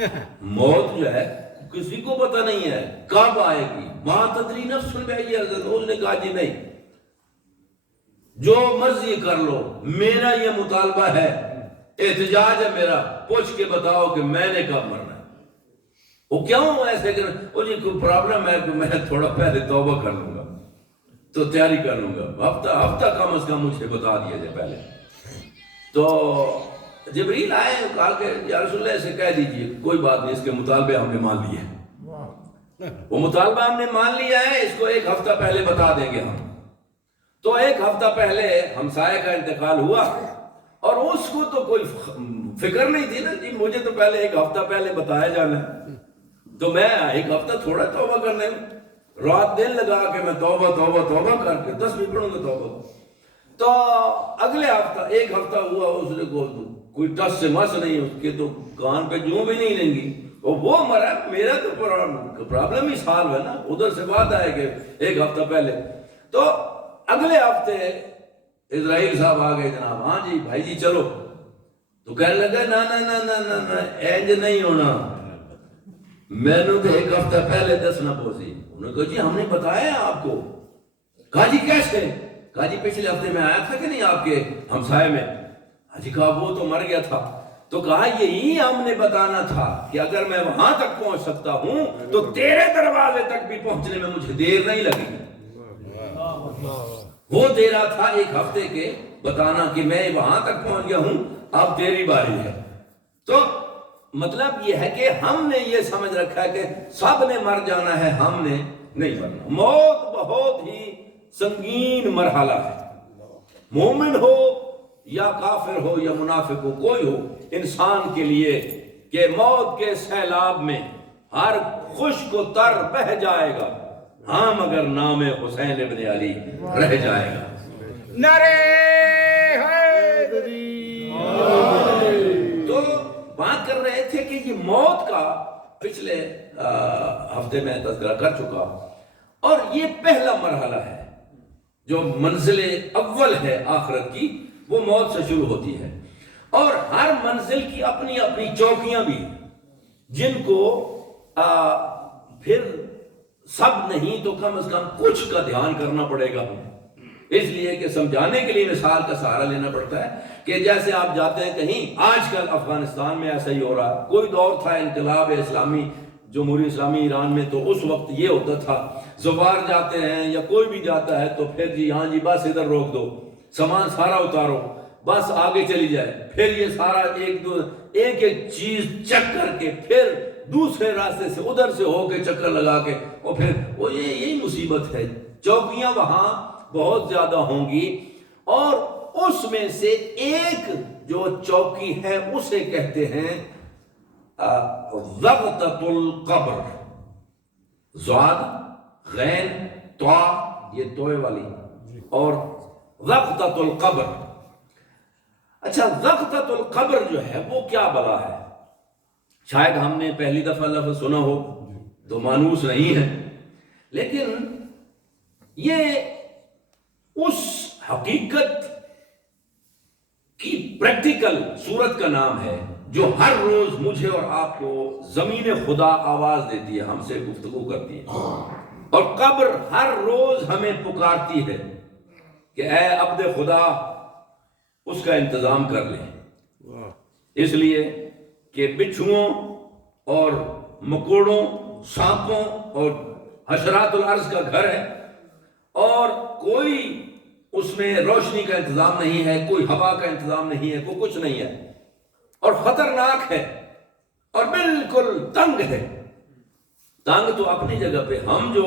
موت جو ہے کسی کو پتہ نہیں ہے کب آئے گی. ما تدری نفس بأی ارض. اس نے کہا جی نہیں جو مرضی کر لو میرا یہ مطالبہ ہے احتجاج ہے میرا پوچھ کے بتاؤ کہ میں نے کب مرنا ہے. وہ کیوں ایسے کر وہ جی کوئی پرابلم ہے کہ میں تھوڑا پہلے توبہ کر لوں گا تو تیاری کر لوں گا ہفتہ کم از کم مجھے بتا دیا جائے پہلے. تو جبریل آئے کہا کہ یا رسول اللہ ایسے کہہ دیجئے کوئی بات نہیں اس کے مطالبے ہم نے مان لیے وہ مطالبہ ہم نے مان لیا ہے اس کو ایک ہفتہ پہلے بتا دیں گے ہم. تو ایک ہفتہ پہلے ہمسائے کا انتقال ہوا اور اس کو تو کوئی فکر نہیں تھی نا جی مجھے تو پہلے ایک ہفتہ پہلے بتایا جانا ہے تو میں ایک ہفتہ تھوڑا توبہ کرنے رات دن لگا کہ میں توبہ کر کے 10 بھی پڑھوں گا توبہ. تو اگلے ہفتہ ایک ہفتہ ہوا اس نے کوئی ٹس سے مس نہیں اس کے تو کان پہ جوں بھی نہیں لیں گی اور وہ مرا میرا تو پرابلم ہی سالو ہے نا. ادھر سے بات آئے کہ ایک ہفتہ پہلے. تو اگلے ہفتے اسرائیل صاحب آ گئے جناب ہاں جی بھائی جی چلو. تو کہنے لگا نا اینج نہیں ہونا میں نے تو ایک ہفتہ پہلے دسنا پوسی. انہوں نے کہا جی ہم نے بتایا آپ کو. کہا جی کیسے؟ کہا جی پچھلے ہفتے میں آیا تھا کہ نہیں آپ کے ہمسائے میں. حاجی کہا وہ تو مر گیا تھا. تو کہا یہی ہم نے بتانا تھا کہ اگر میں وہاں تک پہنچ سکتا ہوں تو تیرے دروازے تک بھی پہنچنے میں مجھے دیر نہیں لگی. وہ دے رہا تھا ایک ہفتے کے بتانا کہ میں وہاں تک پہنچ گیا ہوں اب تیری باری ہے. تو مطلب یہ ہے کہ ہم نے یہ سمجھ رکھا ہے کہ سب نے مر جانا ہے ہم نے نہیں مرنا. موت بہت ہی سنگین مرحلہ ہے. مومن ہو یا کافر ہو یا منافق ہو کوئی ہو انسان کے لیے کہ موت کے سیلاب میں ہر خشک و تر بہہ جائے گا ہاں مگر نام حسین ابن علی رہ جائے گا. نعرہ حیدری. تو بات کر رہے تھے کہ یہ موت کا پچھلے ہفتے میں تذکرہ کر چکا اور یہ پہلا مرحلہ ہے جو منزل اول ہے آخرت کی وہ موت سے شروع ہوتی ہے. اور ہر منزل کی اپنی اپنی چوکیاں بھی جن کو پھر سب نہیں تو کم از کم کچھ کا دھیان کرنا پڑے گا. اس لیے کہ سمجھانے کے لیے مثال کا سہارا لینا پڑتا ہے کہ جیسے آپ جاتے ہیں کہیں آج کل افغانستان میں ایسا ہی ہو رہا ہے. کوئی دور تھا انقلاب اسلامی جمہوری اسلامی ایران میں تو اس وقت یہ ہوتا تھا زوار جاتے ہیں یا کوئی بھی جاتا ہے تو پھر جی ہاں جی بس ادھر روک دو سامان سارا اتارو بس آگے چلی جائے. پھر یہ سارا ایک چیز چیک کر کے پھر دوسرے راستے سے ادھر سے ہو کے چکر لگا کے اور پھر وہ یہی مصیبت ہے. چوکیاں وہاں بہت زیادہ ہوں گی اور اس میں سے ایک جو چوکی ہے اسے کہتے ہیں ضغطۃ القبر. زاد غین طا یہ توئے والی اور ضغطۃ القبر. اچھا ضغطۃ القبر جو ہے وہ کیا بلا ہے؟ شاید ہم نے پہلی دفعہ لفظ سنا ہو تو مانوس نہیں ہے لیکن یہ اس حقیقت کی پریکٹیکل صورت کا نام ہے جو ہر روز مجھے اور آپ کو زمین خدا آواز دیتی ہے ہم سے گفتگو کرتی ہے اور قبر ہر روز ہمیں پکارتی ہے کہ اے عبد خدا اس کا انتظام کر لیں. اس لیے کہ بچھوؤں اور مکوڑوں سانپوں اور حشرات الارض کا گھر ہے اور کوئی اس میں روشنی کا انتظام نہیں ہے کوئی ہوا کا انتظام نہیں ہے کوئی کچھ نہیں ہے اور خطرناک ہے اور بالکل تنگ ہے. تنگ تو اپنی جگہ پہ ہم جو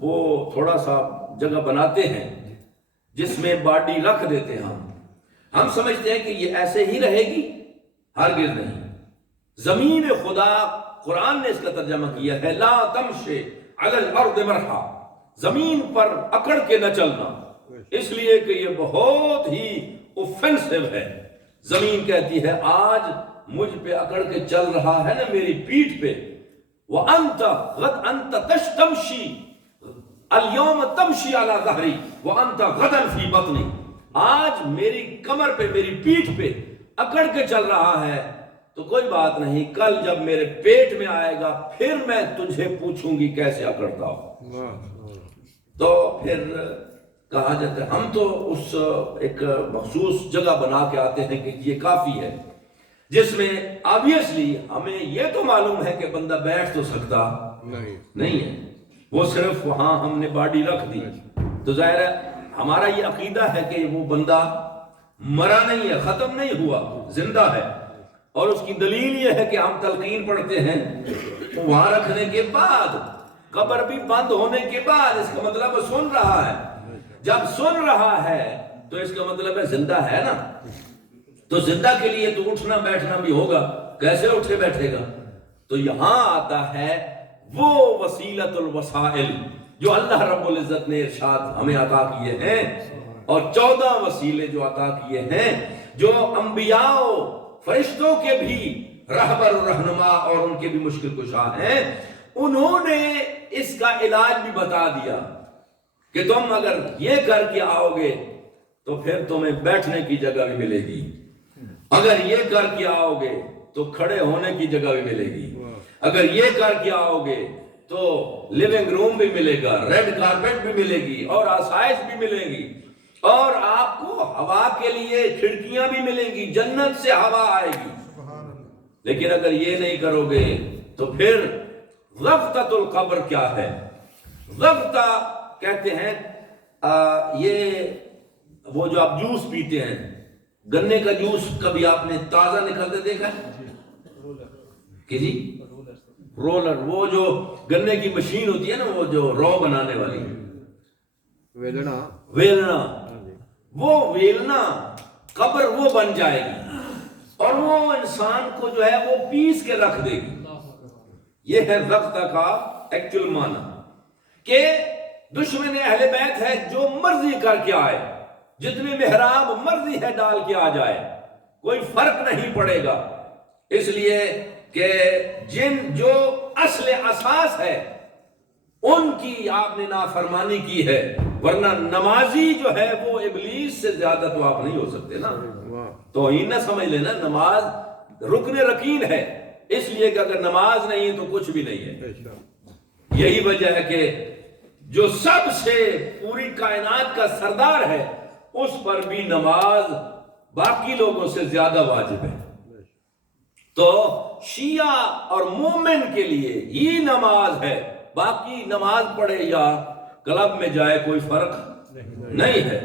وہ تھوڑا سا جگہ بناتے ہیں جس میں باڈی رکھ دیتے ہیں ہم سمجھتے ہیں کہ یہ ایسے ہی رہے گی. ہرگز نہیں. زمین خدا قرآن نے اس کا ترجمہ کیا ہے لا تمشی علی الارض مرحا. زمین پر اکڑ کے نہ چلنا اس لیے کہ یہ بہت ہی اوفینسو ہے. زمین کہتی ہے آج مجھ پہ اکڑ کے چل رہا ہے نا میری پیٹھ پہ أنت تمشي اليوم تمشي على ظهري وأنت غدا في بطني. آج میری کمر پہ میری پیٹھ پہ اکڑ کے چل رہا ہے تو کوئی بات نہیں، کل جب میرے پیٹ میں آئے گا پھر میں تجھے پوچھوں گی کیسے اکڑتا ہو. تو پھر کہا جاتا ہے ہم تو اس ایک مخصوص جگہ بنا کے آتے ہیں کہ یہ کافی ہے، جس میں آبویسلی ہمیں یہ تو معلوم ہے کہ بندہ بیٹھ تو سکتا نہیں ہے، وہ صرف وہاں ہم نے باڈی رکھ دی. تو ظاہر ہے ہمارا یہ عقیدہ ہے کہ وہ بندہ مرا نہیں ہے، ختم نہیں ہوا، زندہ ہے. اور اس کی دلیل یہ ہے کہ ہم تلقین پڑھتے ہیں وہاں رکھنے کے بعد، قبر بھی بند ہونے کے بعد، اس کا مطلب وہ سن رہا ہے. جب سن رہا ہے تو اس کا مطلب ہے زندہ ہے نا. تو زندہ کے لیے تو اٹھنا بیٹھنا بھی ہوگا، کیسے اٹھے بیٹھے گا؟ تو یہاں آتا ہے وہ وسیلۃ الوسائل جو اللہ رب العزت نے ارشاد ہمیں عطا کیے ہیں، اور 14 وسیلے جو عطا کیے ہیں، جو انبیاء و فرشتوں کے بھی رہبر و رہنما اور ان کے بھی مشکل کشا ہیں. انہوں نے اس کا علاج بھی بتا دیا کہ تم اگر یہ کر کے آؤ گے تو پھر تمہیں بیٹھنے کی جگہ بھی ملے گی، اگر یہ کر کے آؤ گے تو کھڑے ہونے کی جگہ بھی ملے گی، اگر یہ کر کے آؤ گے تو لیونگ روم بھی ملے گا، ریڈ کارپیٹ بھی ملے گی، اور آسائش بھی ملے گی، اور آپ کو ہوا کے لیے کھڑکیاں بھی ملیں گی، جنت سے ہوا آئے گی. لیکن اگر یہ نہیں کرو گے تو پھر ضغطۃ القبر کیا ہے؟ ضغطہ کہتے ہیں یہ وہ جو آپ جوس پیتے ہیں، گنے کا جوس کبھی آپ نے تازہ نکلتے دیکھا ہے کہ جی؟ رولر، وہ جو گنے کی مشین ہوتی ہے نا، وہ جو رو بنانے والی ویلنا، وہ ویلنا قبر وہ بن جائے گی اور وہ انسان کو جو ہے وہ پیس کے رکھ دے گی. یہ ہے ضغطہ کا ایکچول معنی کہ دشمن اہل بیت ہے جو مرضی کر کے آئے، جتنے محراب مرضی ہے ڈال کے آ جائے، کوئی فرق نہیں پڑے گا. اس لیے کہ جو اصل اساس ہے ان کی آپ نے نافرمانی کی ہے، ورنہ نمازی جو ہے وہ ابلیس سے زیادہ تو آپ نہیں ہو سکتے نا. توہین نہ سمجھ لینا، نماز رکن رکین ہے، اس لیے کہ اگر نماز نہیں ہے تو کچھ بھی نہیں ہے. یہی وجہ ہے کہ جو سب سے پوری کائنات کا سردار ہے اس پر بھی نماز باقی لوگوں سے زیادہ واجب ہے. تو شیعہ اور مومن کے لیے یہ نماز ہے، باقی نماز پڑھے یا کلب میں جائے کوئی فرق نہیں ہے.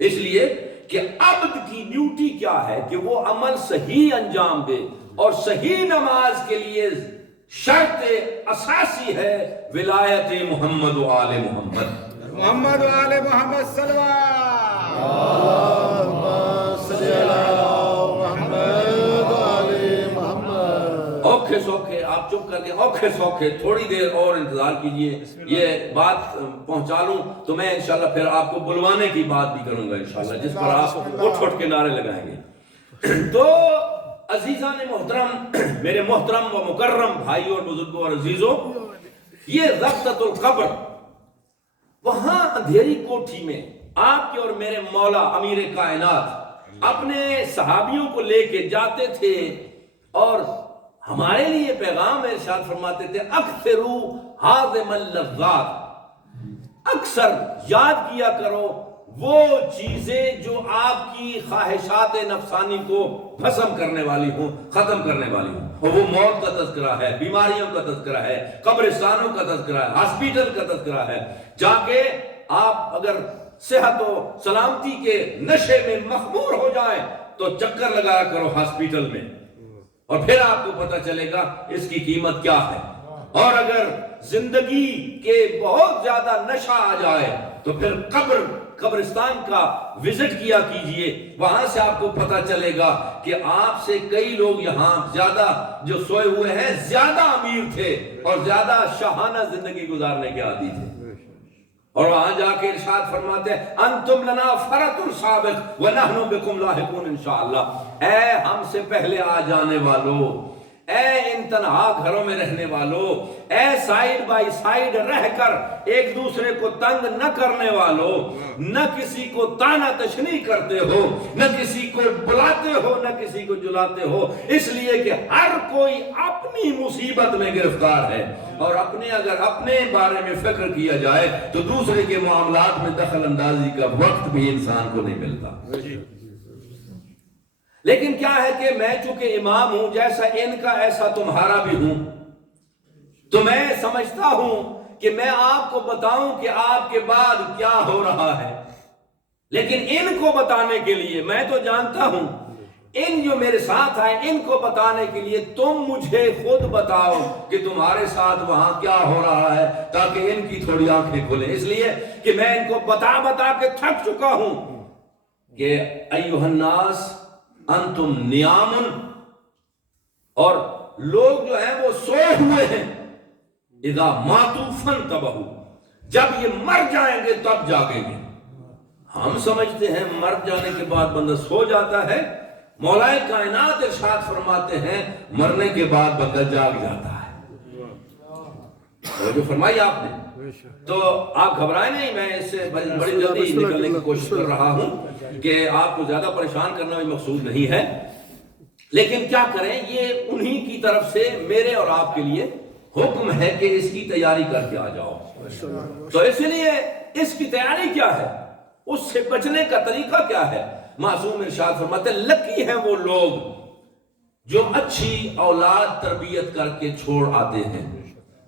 اس لیے کہ عبد کی ڈیوٹی کیا ہے کہ وہ عمل صحیح انجام دے، اور صحیح نماز کے لیے شرط اساسی ہے ولایت محمد و آل محمد. محمد و آل محمد صلی اللہ اوکھے سوکھے آپ چپ کر کے اوکھے سوکھے تھوڑی دیر اور انتظار کیجئے، یہ بات پہنچا لوں تو میں انشاءاللہ پھر آپ کو بلوانے کی بات بھی کروں گا انشاءاللہ، جس پر آپ اٹھ اٹھ کے نعرے لگائیں گے. تو عزیزان محترم، میرے محترم و مکرم بھائیوں اور بزرگوں اور عزیزوں، یہ ضغطۃ القبر وہاں اندھیری کوٹھی میں آپ کے اور میرے مولا امیر کائنات اپنے صحابیوں کو لے کے جاتے تھے، اور ہمارے لیے پیغام ارشاد فرماتے تھے اکثروا ہاضم اللذات، اکثر یاد کیا کرو وہ چیزیں جو آپ کی خواہشات نفسانی کو ختم کرنے والی ہوں، اور وہ موت کا تذکرہ ہے، بیماریوں کا تذکرہ ہے، قبرستانوں کا تذکرہ ہے، ہاسپیٹل کا تذکرہ ہے. جا کے آپ اگر صحت و سلامتی کے نشے میں مخمور ہو جائیں تو چکر لگایا کرو ہاسپیٹل میں، اور پھر آپ کو پتہ چلے گا اس کی قیمت کیا ہے. اور اگر زندگی کے بہت زیادہ نشہ آ جائے تو پھر قبرستان کا وزٹ کیا کیجئے، وہاں سے آپ کو پتہ چلے گا کہ آپ سے کئی لوگ یہاں زیادہ جو سوئے ہوئے ہیں زیادہ امیر تھے اور زیادہ شاہانہ زندگی گزارنے کے عادی تھے. اور وہاں جا کے ارشاد فرماتے ہیں انتم لنا فرط سابق ونحن بکم لاحقون انشاءاللہ، اے ہم سے پہلے آ جانے والو، اے ان تنہا گھروں میں رہنے والوں، اے سائیڈ بائی سائیڈ رہ کر ایک دوسرے کو تنگ نہ کرنے والوں، نہ کسی کو تانا تشنی کرتے ہو، نہ کسی کو بلاتے ہو، نہ کسی کو جلاتے ہو، اس لیے کہ ہر کوئی اپنی مصیبت میں گرفتار ہے، اور اگر اپنے بارے میں فکر کیا جائے تو دوسرے کے معاملات میں دخل اندازی کا وقت بھی انسان کو نہیں ملتا۔ لیکن کیا ہے کہ میں چونکہ امام ہوں، جیسا ان کا ایسا تمہارا بھی ہوں، تو میں سمجھتا ہوں کہ میں آپ کو بتاؤں کہ آپ کے بعد کیا ہو رہا ہے، لیکن ان کو بتانے کے لیے میں تو جانتا ہوں، ان جو میرے ساتھ آئے ان کو بتانے کے لیے تم مجھے خود بتاؤ کہ تمہارے ساتھ وہاں کیا ہو رہا ہے، تاکہ ان کی تھوڑی آنکھیں کھلیں، اس لیے کہ میں ان کو بتا کے تھک چکا ہوں کہ ایھا الناس انتم نیام، اور لوگ جو ہیں وہ سوئے ہوئے ہیں، اذا ماتوا فانتبہوا، جب یہ مر جائیں گے تب جاگیں گے۔ ہم سمجھتے ہیں مر جانے کے بعد بندہ سو جاتا ہے، مولا کائنات ارشاد فرماتے ہیں مرنے کے بعد بندہ جاگ جاتا ہے۔ وہ جو فرمائی آپ نے، تو آپ گھبرائیں نہیں، میں اس سے بڑی جلدی نکلنے کی کوشش کر رہا ہوں کہ آپ کو زیادہ پریشان کرنا بھی مقصود نہیں ہے، لیکن کیا کریں، یہ انہی کی طرف سے میرے اور آپ کے لیے حکم ہے کہ اس کی تیاری کر کے آ جاؤ۔ تو اس لیے اس کی تیاری کیا ہے، اس سے بچنے کا طریقہ کیا ہے؟ معصوم ارشاد فرماتے ہیں لکی ہیں وہ لوگ جو اچھی اولاد تربیت کر کے چھوڑ آتے ہیں،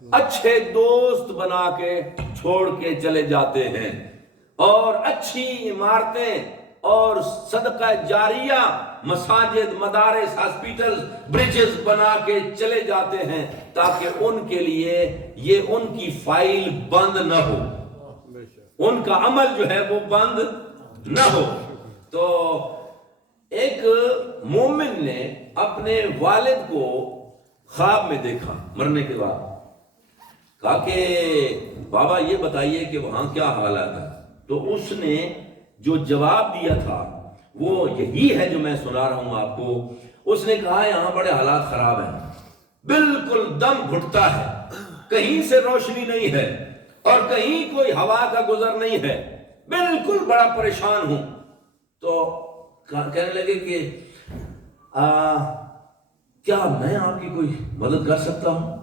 اچھے دوست بنا کے چھوڑ کے چلے جاتے ہیں، اور اچھی عمارتیں اور صدقہ جاریہ، مساجد، مدارس، ہاسپیٹل، برجز بنا کے چلے جاتے ہیں، تاکہ ان کے لیے یہ ان کی فائل بند نہ ہو، ان کا عمل جو ہے وہ بند نہ ہو۔ تو ایک مومن نے اپنے والد کو خواب میں دیکھا مرنے کے بعد، کہا کہ بابا یہ بتائیے کہ وہاں کیا حالات ہے؟ تو اس نے جو جواب دیا تھا وہ یہی ہے جو میں سنا رہا ہوں آپ کو۔ اس نے کہا یہاں بڑے حالات خراب ہیں، بالکل دم گھٹتا ہے، کہیں سے روشنی نہیں ہے اور کہیں کوئی ہوا کا گزر نہیں ہے، بالکل بڑا پریشان ہوں۔ تو کہنے لگے کہ کیا میں آپ کی کوئی مدد کر سکتا ہوں؟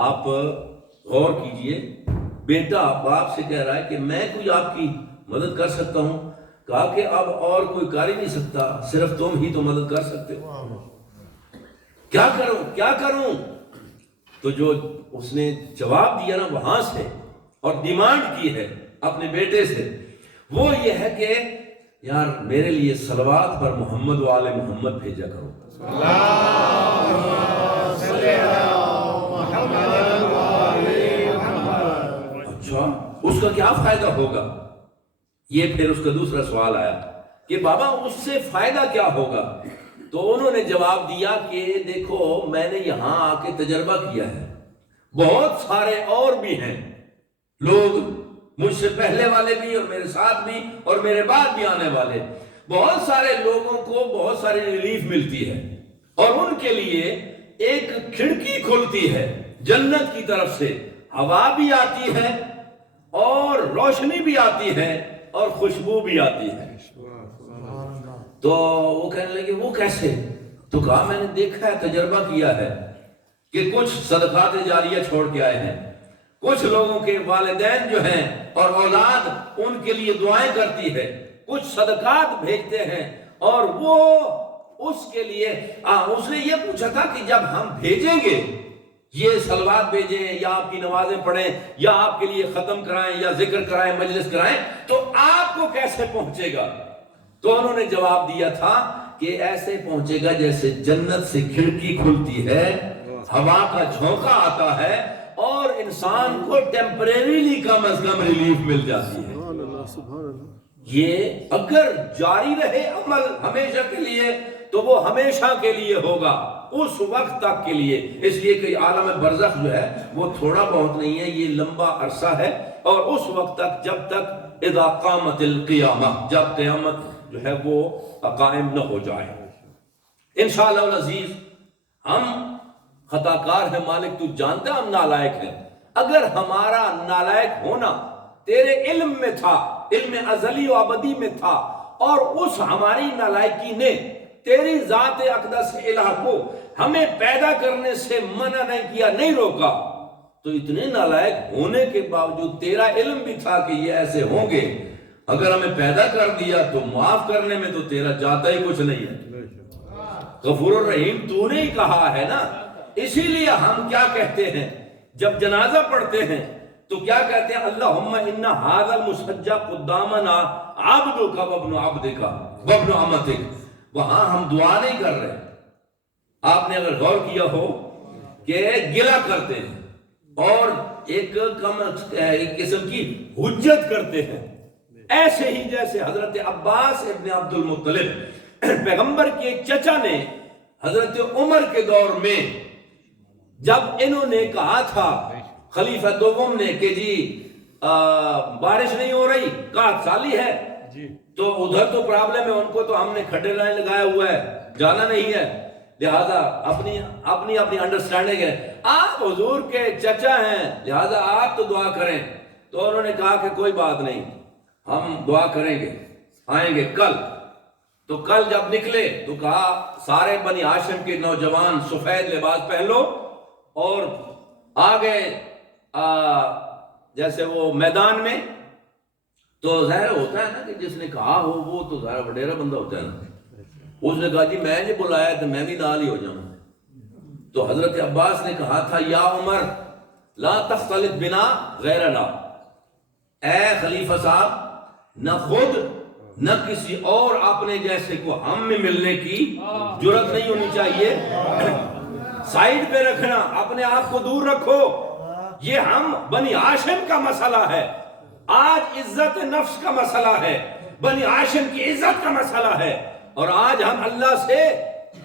آپ غور کیجئے، بیٹا باپ سے کہہ رہا ہے کہ میں کوئی آپ کی مدد کر سکتا ہوں؟ کہا کہ اب اور کوئی کر ہی نہیں سکتا، صرف تم ہی تو مدد کر سکتے ہو۔ کیا کروں کیا کروں؟ تو جو اس نے جواب دیا نا وہاں سے، اور ڈیمانڈ کی ہے اپنے بیٹے سے، وہ یہ ہے کہ یار میرے لیے صلوات پر محمد و آل محمد بھیجا کرو۔ اچھا اس کا کیا فائدہ ہوگا؟ یہ پھر اس کا دوسرا سوال آیا کہ بابا اس سے فائدہ کیا ہوگا؟ تو انہوں نے جواب دیا کہ دیکھو میں نے یہاں آ کے تجربہ کیا ہے، بہت سارے اور بھی ہیں لوگ، مجھ سے پہلے والے بھی اور میرے ساتھ بھی اور میرے بعد بھی آنے والے، بہت سارے لوگوں کو بہت ساری ریلیف ملتی ہے، اور ان کے لیے ایک کھڑکی کھلتی ہے جنت کی طرف سے، ہوا بھی آتی ہے اور روشنی بھی آتی ہے اور خوشبو بھی آتی ہے۔ تو وہ کہنے لگے وہ کیسے؟ تو کہا میں نے دیکھا ہے، تجربہ کیا ہے کہ کچھ صدقات جاریہ چھوڑ کے آئے ہیں، کچھ لوگوں کے والدین جو ہیں اور اولاد ان کے لیے دعائیں کرتی ہے، کچھ صدقات بھیجتے ہیں، اور وہ اس کے لیے اس نے یہ پوچھا تھا کہ جب ہم بھیجیں گے یہ صلوات بھیجیں یا آپ کی نمازیں پڑھیں یا آپ کے لیے ختم کرائیں یا ذکر کرائیں، مجلس کرائیں، تو آپ کو کیسے پہنچے گا؟ تو انہوں نے جواب دیا تھا کہ ایسے پہنچے گا جیسے جنت سے کھڑکی کھلتی ہے، ہوا کا جھونکا آتا ہے اور انسان کو ٹیمپریریلی کم از کم ریلیف مل جاتی ہے۔ یہ اگر جاری رہے عمل ہمیشہ کے لیے تو وہ ہمیشہ کے لیے ہوگا، اس وقت تک کے لیے، اس لیے کہ عالم برزخ جو ہے وہ تھوڑا بہت نہیں ہے، یہ لمبا عرصہ ہے، اور اس وقت تک جب تک اذا قامت القیامہ، جب قیامت جو ہے وہ قائم نہ ہو جائے۔ انشاءاللہ العزیز ہم خطا کار ہیں مالک، تو جانتا ہم نالائق ہیں. اگر ہمارا نالائق ہونا تیرے علم میں تھا، علم ازلی و ابدی میں تھا، اور اس ہماری نالائقی نے تیری ذات اقدس الہ کو ہمیں پیدا کرنے سے منع نہیں کیا، نہیں روکا، تو اتنے نالائق ہونے کے باوجود تیرا علم بھی تھا کہ یہ ایسے ہوں گے، اگر ہمیں پیدا کر دیا تو معاف کرنے میں تو تیرا جاتا ہی کچھ نہیں ہے. غفور الرحیم تو نے ہی کہا ہے نا. اسی لیے ہم کیا کہتے ہیں جب جنازہ پڑھتے ہیں تو کیا کہتے ہیں؟ اللہم ان ھذا المسجع قدامنا عبدک وابن عبدک وابن امتک. وہاں ہم دعا نہیں کر رہے. آپ نے اگر غور کیا ہو کہ گلہ کرتے ہیں اور ایک قسم کی حجت کرتے ہیں، ایسے ہی جیسے حضرت عباس ابن عبد المطلب پیغمبر کے چچا نے حضرت عمر کے دور میں جب انہوں نے کہا تھا خلیفہ دوم نے کہ جی بارش نہیں ہو رہی، قحط سالی ہے، تو ادھر تو پرابلم ہے، ان کو تو ہم نے کھڈے لائن لگایا ہوا ہے، جانا نہیں ہے، لہذا اپنی انڈرسٹینڈنگ ہے، آپ حضور کے چچا ہیں لہذا آپ تو دعا کریں. تو انہوں نے کہا کہ کوئی بات نہیں، ہم دعا کریں گے، آئیں گے کل. تو کل جب نکلے تو کہا سارے بنی ہاشم کے نوجوان سفید لباس پہن لو اور آگے جیسے وہ میدان میں. تو ظاہر ہوتا ہے نا کہ جس نے کہا ہو وہ تو ظاہر وڈیرا بندہ ہوتا ہے نا. اس نے کہا جی میں نے بلایا تو میں بھی نال ہی ہو جاؤں. تو حضرت عباس نے کہا تھا یا عمر لا تختلط بنا غیرنا، اے خلیفہ صاحب نہ خود نہ کسی اور اپنے جیسے کو ہم میں ملنے کی جرت نہیں ہونی چاہیے. سائیڈ پہ رکھنا، اپنے آپ کو دور رکھو. یہ ہم بنی ہاشم کا مسئلہ ہے، آج عزت نفس کا مسئلہ ہے، بنی ہاشم کی عزت کا مسئلہ ہے، اور آج ہم اللہ سے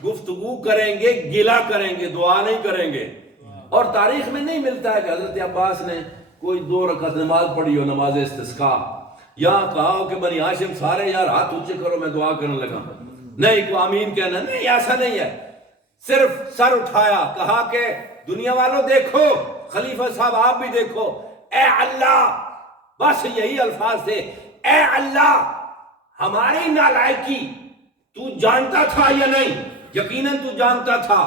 گفتگو کریں گے، گلہ کریں گے، دعا نہیں کریں گے. اور تاریخ میں نہیں ملتا ہے کہ حضرت عباس نے کوئی 2 رکعت نماز پڑھی ہو، نماز استسقاء، یا کہا ہو کہ بنی ہاشم سارے یار ہاتھ اونچے کرو میں دعا کرنے لگا، نہیں کو آمین کہنا، نہیں ایسا نہیں ہے. صرف سر اٹھایا، کہا کہ دنیا والوں دیکھو، خلیفہ صاحب آپ بھی دیکھو، اے اللہ، بس یہی الفاظ تھے، اے اللہ ہماری نالائقی تو جانتا تھا یا نہیں؟ یقیناً تو جانتا تھا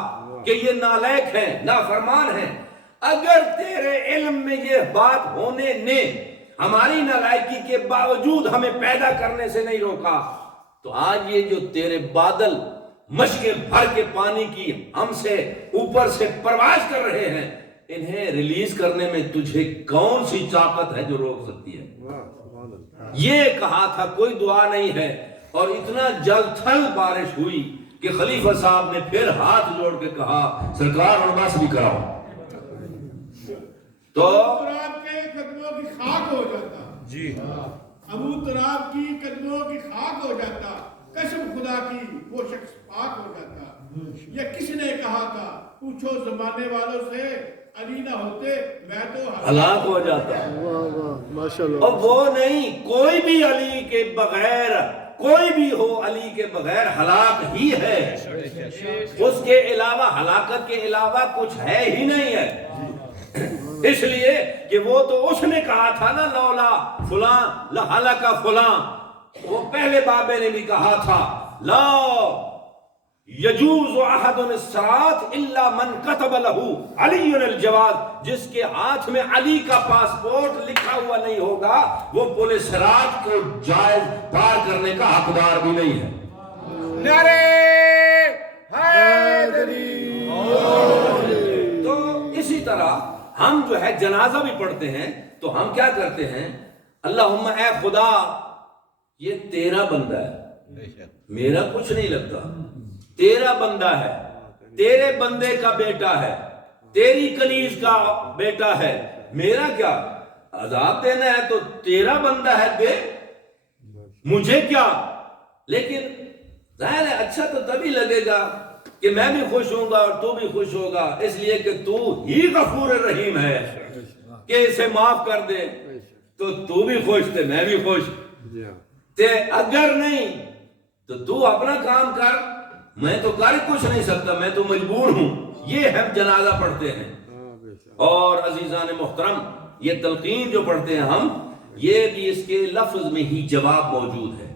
کہ یہ نالائق ہیں، نافرمان ہیں. اگر تیرے علم میں یہ بات ہونے نے ہماری نالائقی کے باوجود ہمیں پیدا کرنے سے نہیں روکا، تو آج یہ جو تیرے بادل مشکیں بھر کے پانی کی ہم سے اوپر سے پرواز کر رہے ہیں، انہیں ریلیز کرنے میں تجھے کون سی طاقت ہے جو روک سکتی ہے؟ یہ کہا تھا، کوئی دعا نہیں ہے. اور اتنا جل تھل بارش ہوئی کہ خلیفہ صاحب نے پھر ہاتھ جوڑ کے کہا سرکار اور بس بھی کراؤ. تو ابو تراب کے قدموں کی خاک ہو جاتا، جی ابو تراب کی قدموں کی خاک ہو جاتا، قسم خدا کی وہ شخص پاک ہو جاتا. یہ کس نے کہا تھا؟ پوچھو زمانے والوں سے، علی نہ ہوتے میں تو ہلاک ہو جاتا. ماشاءاللہ. اور وہ نہیں، کوئی بھی علی کے بغیر، کوئی بھی ہو علی کے بغیر ہلاک ہی ہے. اس کے علاوہ، ہلاکت کے علاوہ کچھ ہے ہی نہیں ہے. اس لیے کہ وہ تو اس نے کہا تھا نا لولا فلاں لہلک فلاں، وہ پہلے بابے نے بھی کہا تھا لا یجوز احد الصراط الا من كتب له علی الجواد. جس کے ہاتھ میں علی کا پاسپورٹ لکھا ہوا نہیں ہوگا وہ پل صراط کو جائز پار کرنے کا حقدار بھی نہیں ہے. نعرے حیدری. تو اسی طرح ہم جو ہے جنازہ بھی پڑھتے ہیں تو ہم کیا کرتے ہیں؟ اللہم اے خدا یہ تیرا بندہ ہے، میرا کچھ نہیں لگتا، تیرا بندہ ہے، تیرے بندے کا بیٹا ہے، تیری کنیز کا بیٹا ہے، میرا کیا؟ عذاب دینا ہے تو تیرا بندہ ہے، دے، مجھے کیا؟ لیکن ظاہر ہے اچھا تو تبھی لگے گا کہ میں بھی خوش ہوں گا اور تو بھی خوش ہوگا، اس لیے کہ تو ہی غفور رحیم ہے کہ اسے معاف کر دے، تو بھی خوش تھے میں بھی خوش تے. اگر نہیں تو اپنا کام کر، میں تو کر کچھ نہیں سکتا، میں تو مجبور ہوں، یہ ہم جنازہ پڑھتے ہیں۔ اور عزیزان محترم، یہ تلقین جو پڑھتے ہیں ہم، یہ بھی اس کے لفظ میں ہی جواب موجود ہے۔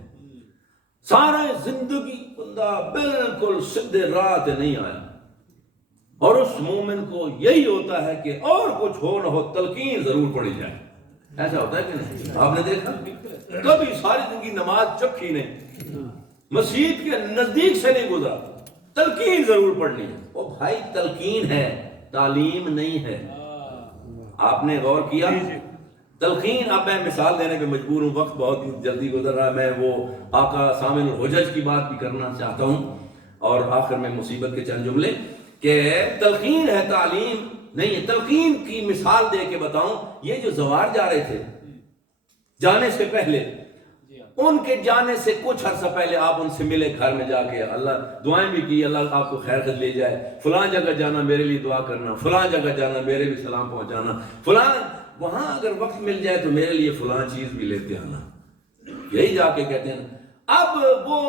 سارا زندگی بندہ بالکل سیدھے راہ پہ نہیں آیا، اور اس مومن کو یہی ہوتا ہے کہ اور کچھ ہو نہ ہو تلقین ضرور پڑھی جائے۔ ایسا ہوتا ہے کہ نہیں؟ آپ نے دیکھا کبھی ساری زندگی نماز چکھی نہیں، مسجد کے نزدیک سے نہیں گزرا، تلقین ضرور پڑھنی ہے۔ وہ بھائی تلقین ہے، تعلیم نہیں ہے۔ آپ نے غور کیا؟ تلقین، اب میں مثال دینے پہ مجبور ہوں، وقت بہت جلدی گزر رہا ہے، میں وہ آقا سامن الحجج کی بات بھی کرنا چاہتا ہوں، اور آخر میں مصیبت کے چند جملے کہ تلقین ہے، تعلیم نہیں ہے۔ تلقین کی مثال دے کے بتاؤں، یہ جو زوار جا رہے تھے جانے سے پہلے، ان کے جانے سے کچھ عرصہ پہلے آپ ان سے ملے، گھر میں جا کے اللہ دعائیں بھی کی، اللہ آپ کو خیر خد لے جائے، فلاں جگہ جانا میرے لیے دعا کرنا، فلاں جگہ جانا میرے بھی سلام پہنچانا، فلاں وہاں اگر وقت مل جائے تو میرے لیے فلاں چیز بھی لیتے آنا، یہی جا کے کہتے ہیں۔ اب وہ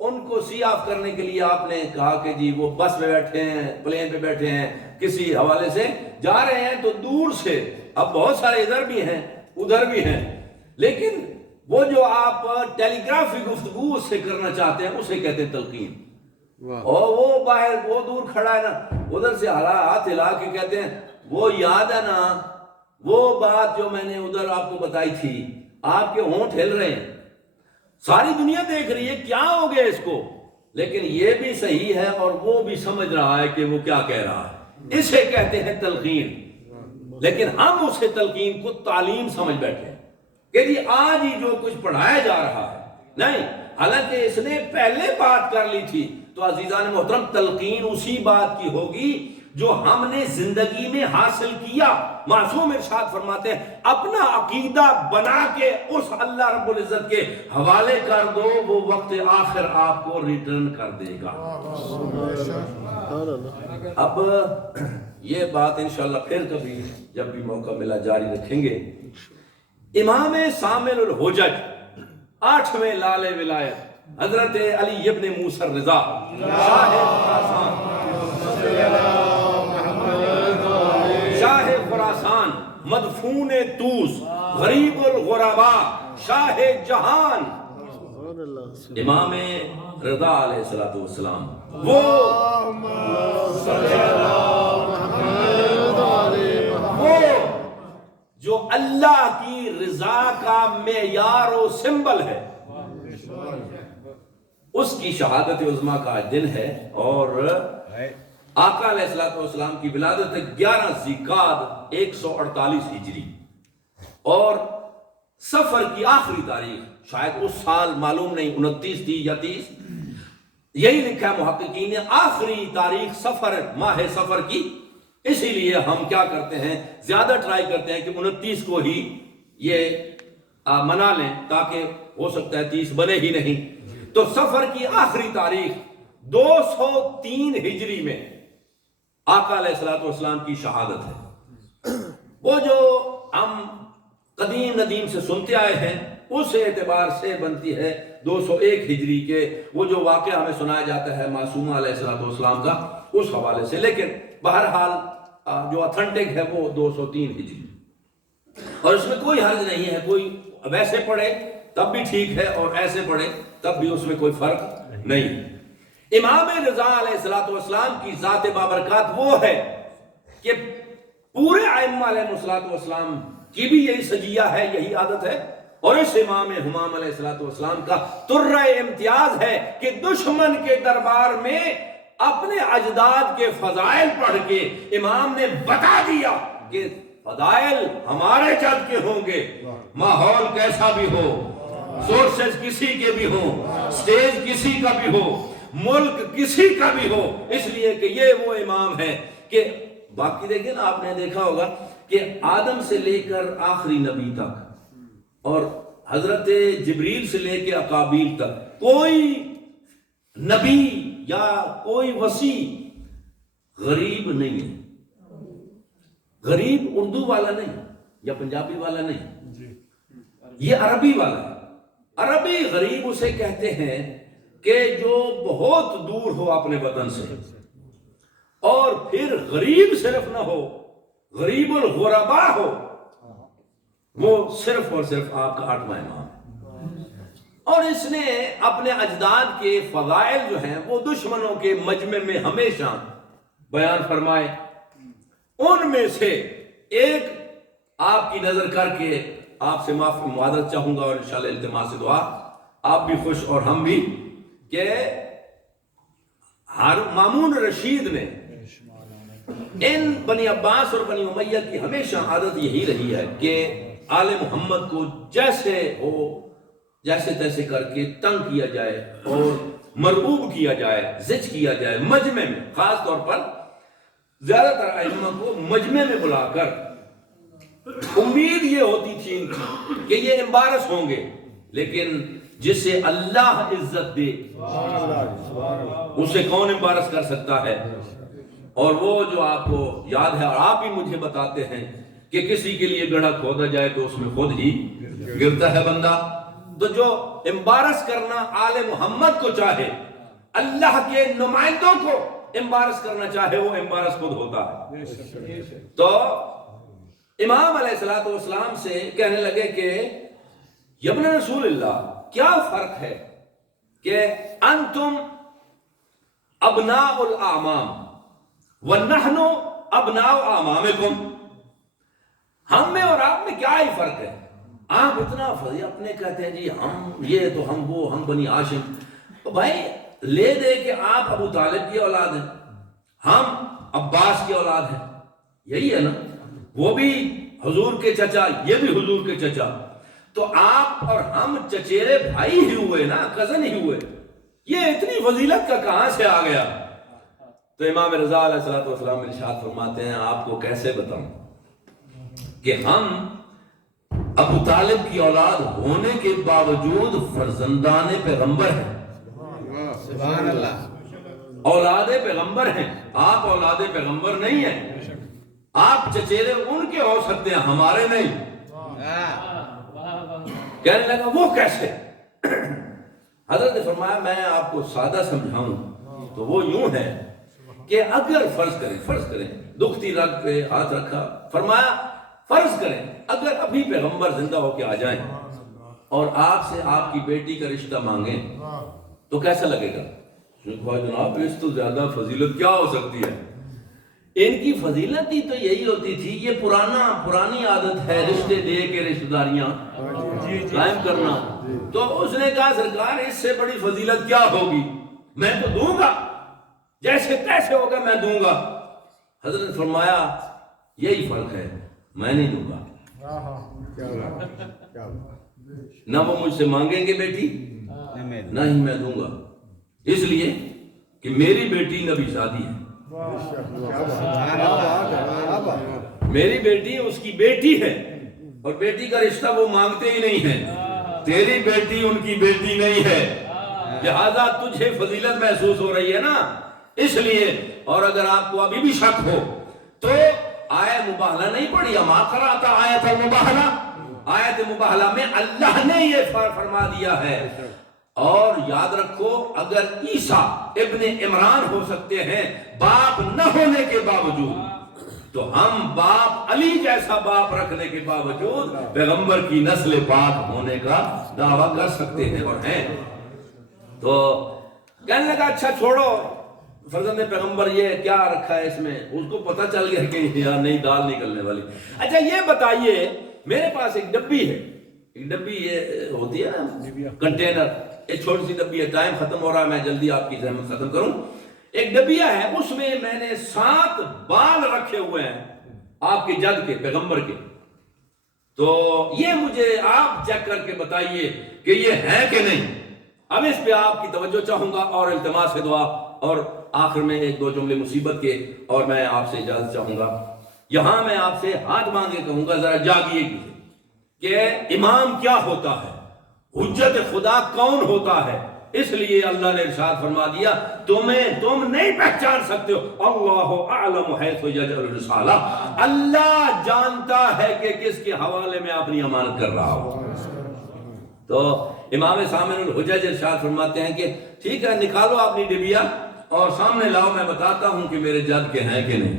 ان کو سی آف کرنے کے لیے آپ نے کہا کہ جی وہ بس میں بیٹھے ہیں، پلین پہ بیٹھے ہیں، کسی حوالے سے جا رہے ہیں، تو دور سے، اب بہت سارے ادھر بھی ہیں ادھر بھی ہیں، لیکن وہ جو آپ ٹیلی گرافی گفتگو اس سے کرنا چاہتے ہیں اسے کہتے ہیں تلقین۔ اور وہ باہر وہ دور کھڑا ہے نا، ادھر سے ہاتھ ہلا کے کہتے ہیں وہ یاد ہے نا وہ بات جو میں نے ادھر آپ کو بتائی تھی، آپ کے ہونٹ ہل رہے ہیں، ساری دنیا دیکھ رہی ہے کیا ہو گیا اس کو، لیکن یہ بھی صحیح ہے اور وہ بھی سمجھ رہا ہے کہ وہ کیا کہہ رہا ہے، اسے کہتے ہیں تلقین۔ لیکن ہم اسے تلقین کو تعلیم سمجھ بیٹھے ہیں کہ جی آج ہی جو کچھ پڑھایا جا رہا ہے، نہیں، حالانکہ اس نے پہلے بات کر لی تھی۔ تو عزیزان محترم، تلقین اسی بات کی ہوگی جو ہم نے زندگی میں حاصل کیا۔ معصوم ارشاد فرماتے ہیں اپنا عقیدہ بنا کے اس اللہ رب العزت کے حوالے کر دو، وہ وقت آخر آپ کو ریٹرن کر دے گا۔ اب یہ بات انشاءاللہ پھر کبھی جب بھی موقع ملا جاری رکھیں گے۔ امام سامن الحجج، 8ویں لال ولایت حضرت علی ابن موسیٰ الرضا شاہ خراسان، مدفون طوس، غریب الغرباء، شاہ جہان، امام رضا علیہ السلام، وہ جو اللہ کی رضا کا معیار و سمبل ہے، اس کی شہادت عظمیٰ کا دن ہے، اور آقا علیہ السلام کی ولادت 11 ذیقعدہ 148 ہجری، اور سفر کی آخری تاریخ شاید اس سال معلوم نہیں 29 تھی یا 30، یہی لکھا ہے محققین نے، آخری تاریخ سفر، ماہ سفر کی۔ اسی لیے ہم کیا کرتے ہیں، زیادہ ٹرائی کرتے ہیں کہ 29 کو ہی یہ منا لیں، تاکہ ہو سکتا ہے 30 بنے ہی نہیں۔ تو سفر کی آخری تاریخ 203 ہجری میں آقا علیہ السلام کی شہادت ہے۔ وہ جو ہم قدیم ندیم سے سنتے آئے ہیں اس اعتبار سے بنتی ہے 201 ہجری کے، وہ جو واقعہ ہمیں سنایا جاتا ہے معصومہ علیہ السلام کا، اس حوالے سے، لیکن بہرحال جو اتھنٹک ہے وہ 203 ہجری، اور اس میں کوئی حرج نہیں ہے، کوئی ویسے پڑھے تب بھی ٹھیک ہے اور ایسے پڑھے تب بھی اس میں کوئی فرق نہیں۔ امام رضا علیہ السلام کی ذات بابرکات وہ ہے کہ پورے ائمہ علیہ السلام کی بھی یہی سجیہ ہے، یہی عادت ہے، اور اس امام ہمام علیہ السلام کا ترہ امتیاز ہے کہ دشمن کے دربار میں اپنے اجداد کے فضائل پڑھ کے امام نے بتا دیا کہ فضائل ہمارے جد کے ہوں گے، ماحول کیسا بھی ہو، سورسز کسی کے بھی ہوں، سٹیج کسی کا بھی ہو، ملک کسی کا بھی ہو، اس لیے کہ یہ وہ امام ہے کہ باقی دیکھیں نا، آپ نے دیکھا ہوگا کہ آدم سے لے کر آخری نبی تک اور حضرت جبریل سے لے کے اقابیل تک کوئی نبی یا کوئی وسیع غریب نہیں ہے۔ غریب اردو والا نہیں یا پنجابی والا نہیں، یہ عربی والا ہے۔ عربی غریب اسے کہتے ہیں کہ جو بہت دور ہو اپنے وطن سے، اور پھر غریب صرف نہ ہو، غریب الغربا ہو، وہ صرف اور صرف آپ کا 8واں امام ہے۔ اور اس نے اپنے اجداد کے فضائل جو ہیں وہ دشمنوں کے مجمع میں ہمیشہ بیان فرمائے۔ ان میں سے ایک آپ کی نظر کر کے آپ سے معافی معذرت چاہوں گا، اور انشاءاللہ التماس دعا آپ بھی خوش اور ہم بھی، کہ مامون رشید نے ان بنی عباس اور بنی امیہ کی ہمیشہ عادت یہی رہی ہے کہ آل محمد کو جیسے ہو جیسے تیسے کر کے تنگ کیا جائے اور مرعوب کیا جائے، زج کیا جائے مجمع میں، خاص طور پر زیادہ تر ائمہ کو مجمع میں بلا کر امید یہ ہوتی تھی ان کی کہ یہ امبارس ہوں گے، لیکن جسے اللہ عزت دے اسے کون امبارس کر سکتا ہے؟ اور وہ جو آپ کو یاد ہے اور آپ بھی مجھے بتاتے ہیں کہ کسی کے لیے گڑھا کھودا جائے تو اس میں خود ہی گرتا ہے بندہ۔ تو جو امبارس کرنا آل محمد کو چاہے، اللہ کے نمائندوں کو امبارس کرنا چاہے، وہ امبارس خود ہوتا ہے۔ تو امام علیہ السلام سے کہنے لگے کہ ابن رسول اللہ، کیا فرق ہے کہ انتم ابناء الاعمام ونحن ابناء اعمامکم، ہم میں اور آپ میں کیا ہی فرق ہے؟ آپ اتنا فضیل اپنے کہتے ہیں جی ہم یہ تو ہم وہ، ہم بنی ہاشم، تو بھائی لے دے کہ آپ ابو طالب کی اولاد ہیں، ہم عباس کی اولاد ہیں، یہی ہے نا، وہ بھی حضور کے چچا، یہ بھی حضور کے چچا، تو آپ اور ہم چچیرے بھائی ہی ہوئے نا، کزن ہی ہوئے، یہ اتنی فضیلت کا کہاں سے آ گیا؟ تو امام رضا علیہ السلام ارشاد فرماتے ہیں آپ کو کیسے بتاؤں کہ ہم ابو طالب کی اولاد ہونے کے باوجود فرزندان پیغمبر ہیں، سبحان اللہ، اولاد پیغمبر ہیں، آپ اولاد پیغمبر نہیں ہیں، آپ چچیرے ان کے ہو سکتے ہیں، ہمارے نہیں۔ کہنے لگا وہ کیسے؟ حضرت نے فرمایا میں آپ کو سادہ سمجھاؤں تو وہ یوں ہے کہ اگر فرض کریں دکھتی رگ پہ ہاتھ رکھا، فرمایا فرض کریں اگر ابھی پیغمبر زندہ ہو کے آ جائیں اور آپ سے آپ کی بیٹی کا رشتہ مانگیں تو کیسا لگے گا؟ جناب اس تو زیادہ فضیلت کیا ہو سکتی ہے؟ ان کی فضیلت ہی تو یہی ہوتی تھی، یہ پرانی عادت ہے رشتے دے کے رشتہ داریاں قائم کرنا۔ تو اس نے کہا سرکار اس سے بڑی فضیلت کیا ہوگی، میں تو دوں گا، جیسے تیسے ہوگا میں دوں گا۔ حضرت نے فرمایا یہی فرق ہے، میں نہیں دوں گا، نہ وہ مجھ سے مانگیں گے بیٹی نہ ہی میں دوں گا، اس لیے کہ میری بیٹی نبی زادی ہے، میری بیٹی اس کی بیٹی ہے، اور بیٹی کا رشتہ وہ مانگتے ہی نہیں ہے، تیری بیٹی ان کی بیٹی نہیں ہے، لہذا تجھے فضیلت محسوس ہو رہی ہے نا، اس لیے۔ اور اگر آپ کو ابھی بھی شک ہو تو آیت مباہلہ نہیں پڑھی، اما قرأت آیت المباہلہ، آیت مباہلہ میں اللہ نے یہ فرما دیا ہے۔ اور یاد رکھو اگر عیسیٰ ابن عمران ہو سکتے ہیں باپ نہ ہونے کے باوجود، تو ہم باپ علی جیسا باپ رکھنے کے باوجود پیغمبر کی نسل پاک ہونے کا دعویٰ کر سکتے ہیں اور ہیں۔ تو کہنے لگا اچھا چھوڑو فرزند پیغمبر یہ کیا رکھا ہے اس میں، اس کو پتہ چل گیا کہ یار نئی دال نکلنے والی۔ اچھا یہ بتائیے میرے پاس ایک ڈبی ہے، ایک ڈبی یہ ہوتی ہے نا کنٹینر، ایک چھوٹی سی ڈبی ہے، ٹائم ختم ہو رہا ہے میں جلدی آپ کی زحمت ختم کروں۔ ایک ڈبیا ہے اس میں میں نے 7 بال رکھے ہوئے ہیں آپ کے جد کے پیغمبر کے، تو یہ مجھے آپ چیک کر کے بتائیے کہ یہ ہے کہ نہیں۔ اب اس پہ آپ کی توجہ چاہوں گا اور التماس دعا، اور آخر میں 1-2 جملے مصیبت کے، اور میں آپ سے اجازت چاہوں گا۔ یہاں میں آپ سے ہاتھ مانگے کہوں گا ذرا جاگیے کہ امام کیا ہوتا ہے، حجت خدا کون ہوتا ہے۔ اس لیے اللہ نے ارشاد فرما دیا تم نہیں پہچان سکتے ہو، اللہ اعلم حیث یجعل الرسالہ، اللہ جانتا ہے کہ کس کے حوالے میں اپنی امانت کر رہا ہو۔ تو امام سامن الحجج ارشاد فرماتے ہیں کہ ٹھیک ہے نکالو اپنی ڈبیا اور سامنے لاؤ، میں بتاتا ہوں کہ میرے جد کے ہیں کہ نہیں۔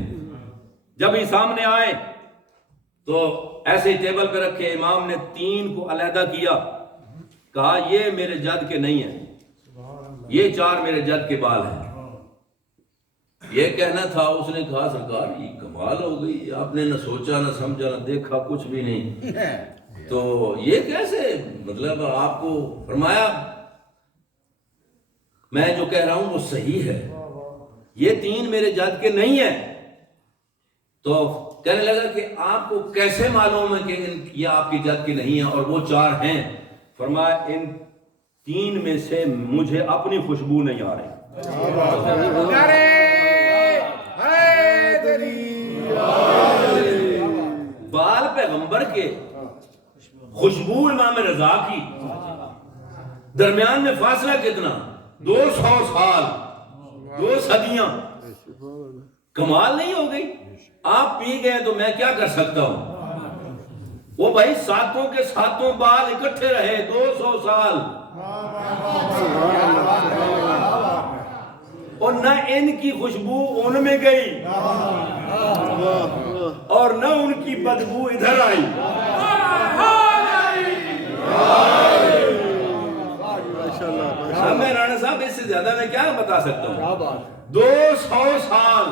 جب ہی سامنے آئے تو ایسے ہی ٹیبل پہ رکھے، امام نے 3 کو علیحدہ کیا، کہا یہ میرے جد کے نہیں ہیں، یہ 4 میرے جد کے بال ہیں۔ یہ کہنا تھا، اس نے کہا سرکار یہ کمال ہو گئی، آپ نے نہ سوچا نہ سمجھا نہ دیکھا کچھ بھی نہیں، تو یہ کیسے؟ مطلب آپ کو فرمایا میں جو کہہ رہا ہوں وہ صحیح ہے، یہ 3 میرے جد کے نہیں ہیں۔ تو کہنے لگا کہ آپ کو کیسے معلوم ہے کہ یہ آپ کی جد کے نہیں ہیں اور وہ 4 ہیں؟ فرمایا ان 3 میں سے مجھے اپنی خوشبو نہیں آ رہی۔ بال پیغمبر کے، خوشبو امام رضا کی، درمیان میں فاصلہ کتنا؟ 200 سال، 2 صدیاں۔ کمال نہیں ہو گئی؟ آپ پی گئے تو میں کیا کر سکتا ہوں؟ وہ بھائی 7 کے 7 بال اکٹھے رہے 200 سال، اور نہ ان کی خوشبو ان میں گئی اور نہ ان کی بدبو ادھر آئی۔ میں رانا صاحب اس سے زیادہ میں کیا بتا سکتا ہوں؟ 200 سال،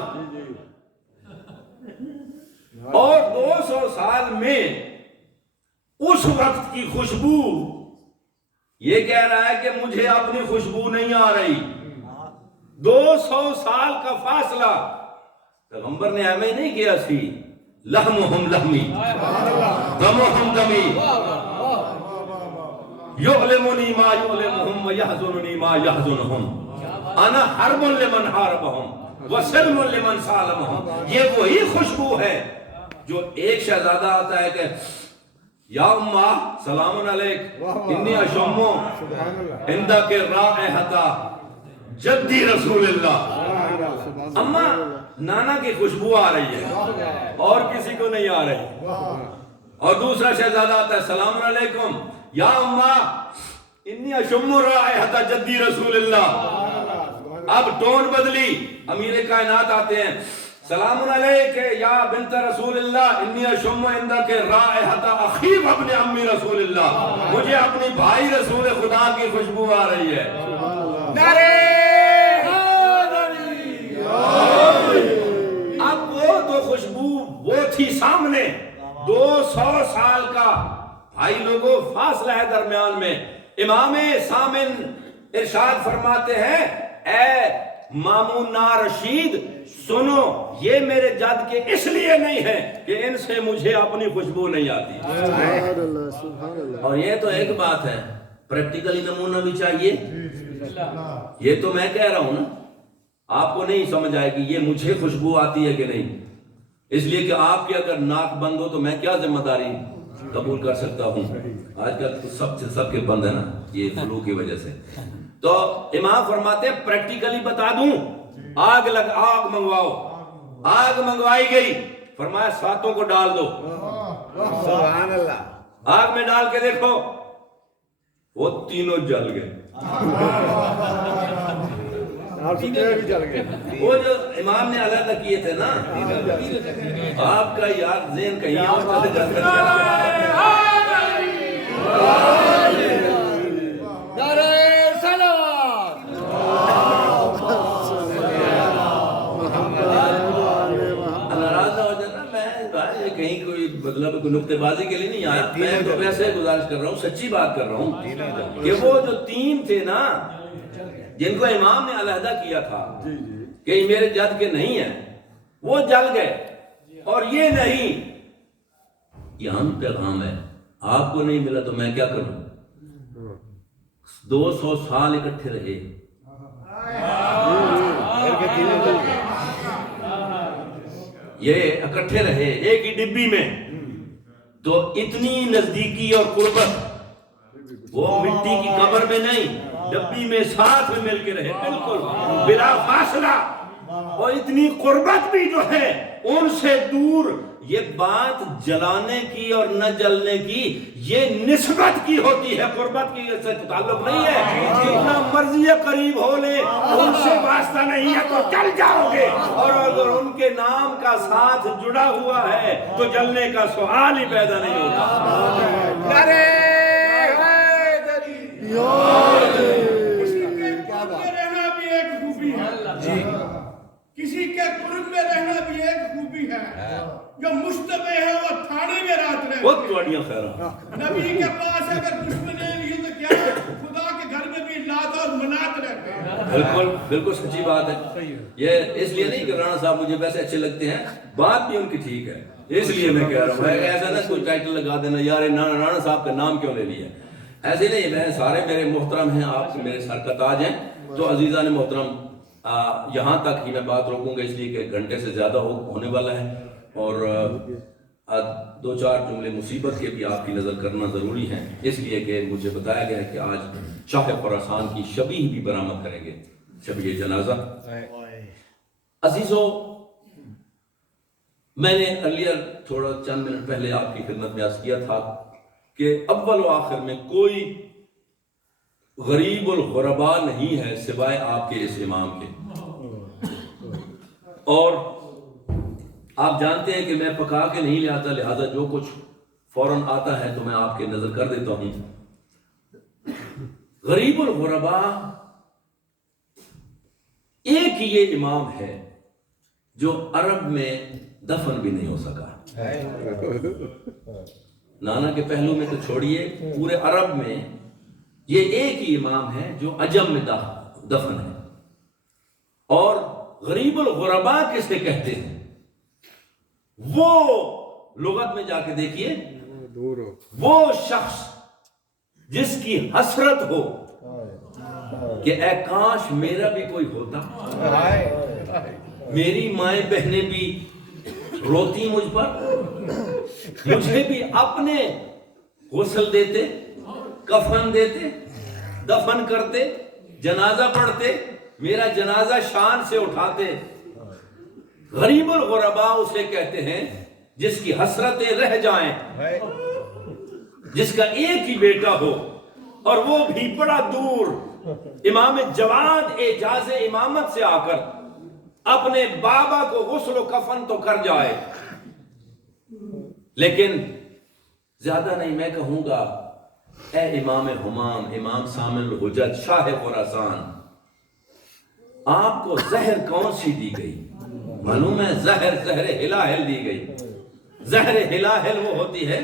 اور 200 سال میں اس وقت کی خوشبو، یہ کہہ رہا ہے کہ مجھے اپنی خوشبو نہیں آ رہی۔ 200 سال کا فاصلہ، پیغمبر نے ہمیں نہیں کیا سی لحمہم لحمی دمہم دمی یعلمنی ما یعلمہم ویحزننی ما یحزنہم انا حرب لمن حاربہم وسلم لمن سالمہم۔ یہ وہی خوشبو ہے جو ایک شہزادہ آتا ہے کہ یا امہ سلام علیک انی اشمو عندک رائحۃ جدی رسول اللہ۔ اماں نانا کی خوشبو آ رہی ہے اور کسی کو نہیں آ رہی۔ اور دوسرا شہزادہ آتا ہے سلام علیکم یا اماں انی اشم رائحۃ جدی رسول اللہ۔ اب ٹون بدلی، امیر کائنات آتے ہیں سلام علیک یا بنت رسول اللہ انی اشم عندک رائحۃ اخی ابن امی رسول اللہ۔ مجھے اپنی بھائی رسول خدا کی خوشبو آ رہی ہے۔ نعرہ اب وہ تو خوشبو وہ تھی سامنے، 200 سال کا بھائی لوگوں فاصلہ ہے درمیان میں۔ امام سامن ارشاد فرماتے ہیں اے مامونا رشید سنو، یہ میرے جد کے اس لیے نہیں ہے کہ ان سے مجھے اپنی خوشبو نہیں آتی۔ اور یہ تو ایک بات ہے، پریکٹیکلی نمونہ بھی چاہیے۔ یہ تو میں کہہ رہا ہوں نا، آپ کو نہیں سمجھ آئے گی یہ مجھے خوشبو آتی ہے کہ نہیں، اس لیے کہ آپ کی اگر ناک بند ہو تو میں کیا ذمہ داری قبول کر سکتا ہوں؟ آج کل تو سب کے بند ہے نا یہ فلو کی وجہ سے۔ تو امام فرماتے ہیں پریکٹیکلی بتا دوں، آگ منگواؤ، آگ منگوائی گئی، فرمایا 7 کو ڈال دو، سبحان اللہ، آگ میں ڈال کے دیکھو وہ تینوں جل گئے۔ وہ جو امام نے علیحدہ کیے تھے نا، آپ کا یار ذہن کہیں اور سے کہیں کوئی مطلب کوئی نکتے بازی کے لیے نہیں آیا، میں تو ویسے گزارش کر رہا ہوں، سچی بات کر رہا ہوں کہ وہ جو 3 تھے نا جن کو امام نے علیحدہ کیا تھا کہ یہ میرے جد کے نہیں ہیں، وہ جل گئے، اور یہ نہیں، یہاں پیغام ہے آپ کو نہیں ملا تو میں کیا کروں؟ 200 سال اکٹھے رہے، یہ اکٹھے رہے ایک ہی ڈبی میں، تو اتنی نزدیکی اور قربت، وہ مٹی کی قبر میں نہیں، ڈبی میں ساتھ میں مل کے رہے بالکل بلا فاصلہ، اور اتنی قربت بھی جو ہے ان سے دور. یہ بات جلانے کی اور نہ جلنے کی یہ نسبت کی ہوتی ہے, قربت کی سے تعلق نہیں ہے. جتنا مرضی قریب ہو لے, ان سے واسطہ نہیں ہے تو جل جاؤ گے, اور اگر ان کے نام کا ساتھ جڑا ہوا ہے تو جلنے کا سوال ہی پیدا نہیں ہوتا. نعرے رہنا بھی ایک خوبی ہے, کسی کے قرب میں رہنا بھی ایک خوبی ہے. جو مشتبہ ہے وہ تھانے میں رات رہے, وہ توڑیاں خیرہ. نبی کے پاس اگر دشمنے نہیں تو کیا خدا کے گھر میں بھی لات اور منات رہتے ہیں. بالکل بالکل سچی بات ہے. یہ اس لیے نہیں کہ رانا صاحب مجھے ویسے اچھے لگتے ہیں, بات بھی ان کی ٹھیک ہے, اس لیے میں کہہ رہا ہوں. ایسا نہ کوئی ٹائٹل لگا دینا یار رانا صاحب کا نام کیوں لے لیا. ایسے نہیں, میں سارے میرے محترم ہیں, آپ میرے سر کا تاج ہیں. تو عزیزان محترم, یہاں تک ہی میں بات روکوں گا, اس لیے کہ گھنٹے سے زیادہ ہونے والا ہے, اور دو چار جملے مصیبت کے بھی آپ کی نظر کرنا ضروری ہیں, اس لیے کہ مجھے بتایا گیا ہے کہ آج شاہ خراسان کی شبیہ بھی برآمد کریں گے, شبیہ جنازہ. عزیزو, میں نے ارلیئر تھوڑا چند منٹ پہلے آپ کی خدمت میں عرض کیا تھا کہ اول و آخر میں کوئی غریب الغرباء نہیں ہے سوائے آپ کے اس امام کے. اور آپ جانتے ہیں کہ میں پکا کے نہیں لے آتا, لہذا جو کچھ فوراً آتا ہے تو میں آپ کے نظر کر دیتا ہوں. غریب الغرباء ایک ہی یہ امام ہے جو عرب میں دفن بھی نہیں ہو سکا. نانا کے پہلو میں تو چھوڑیے, پورے عرب میں یہ ایک ہی امام ہے جو عجم میں دفن ہے. اور غریب الغرباء کسے کہتے ہیں؟ وہ لغت میں جا کے دیکھیے, وہ شخص جس کی حسرت ہو کہ اے کاش میرا بھی کوئی ہوتا, میری مائیں بہنیں بھی روتی مجھ پر, مجھے بھی اپنے غسل دیتے, کفن دیتے, دفن کرتے, جنازہ پڑھتے, میرا جنازہ شان سے اٹھاتے. غریب الغرباء اسے کہتے ہیں جس کی حسرتیں رہ جائیں, جس کا ایک ہی بیٹا ہو اور وہ بھی بڑا دور, امام جواد اعجاز امامت سے آ کر اپنے بابا کو غسل و کفن تو کر جائے, لیکن زیادہ نہیں میں کہوں گا اے امام ہمام, امام سامل الحجج, شاہ خراسان, آپ کو زہر کون سی دی گئی؟ معلوم ہے زہر ہلاہل دی گئی. زہر ہلاہل وہ ہوتی ہے,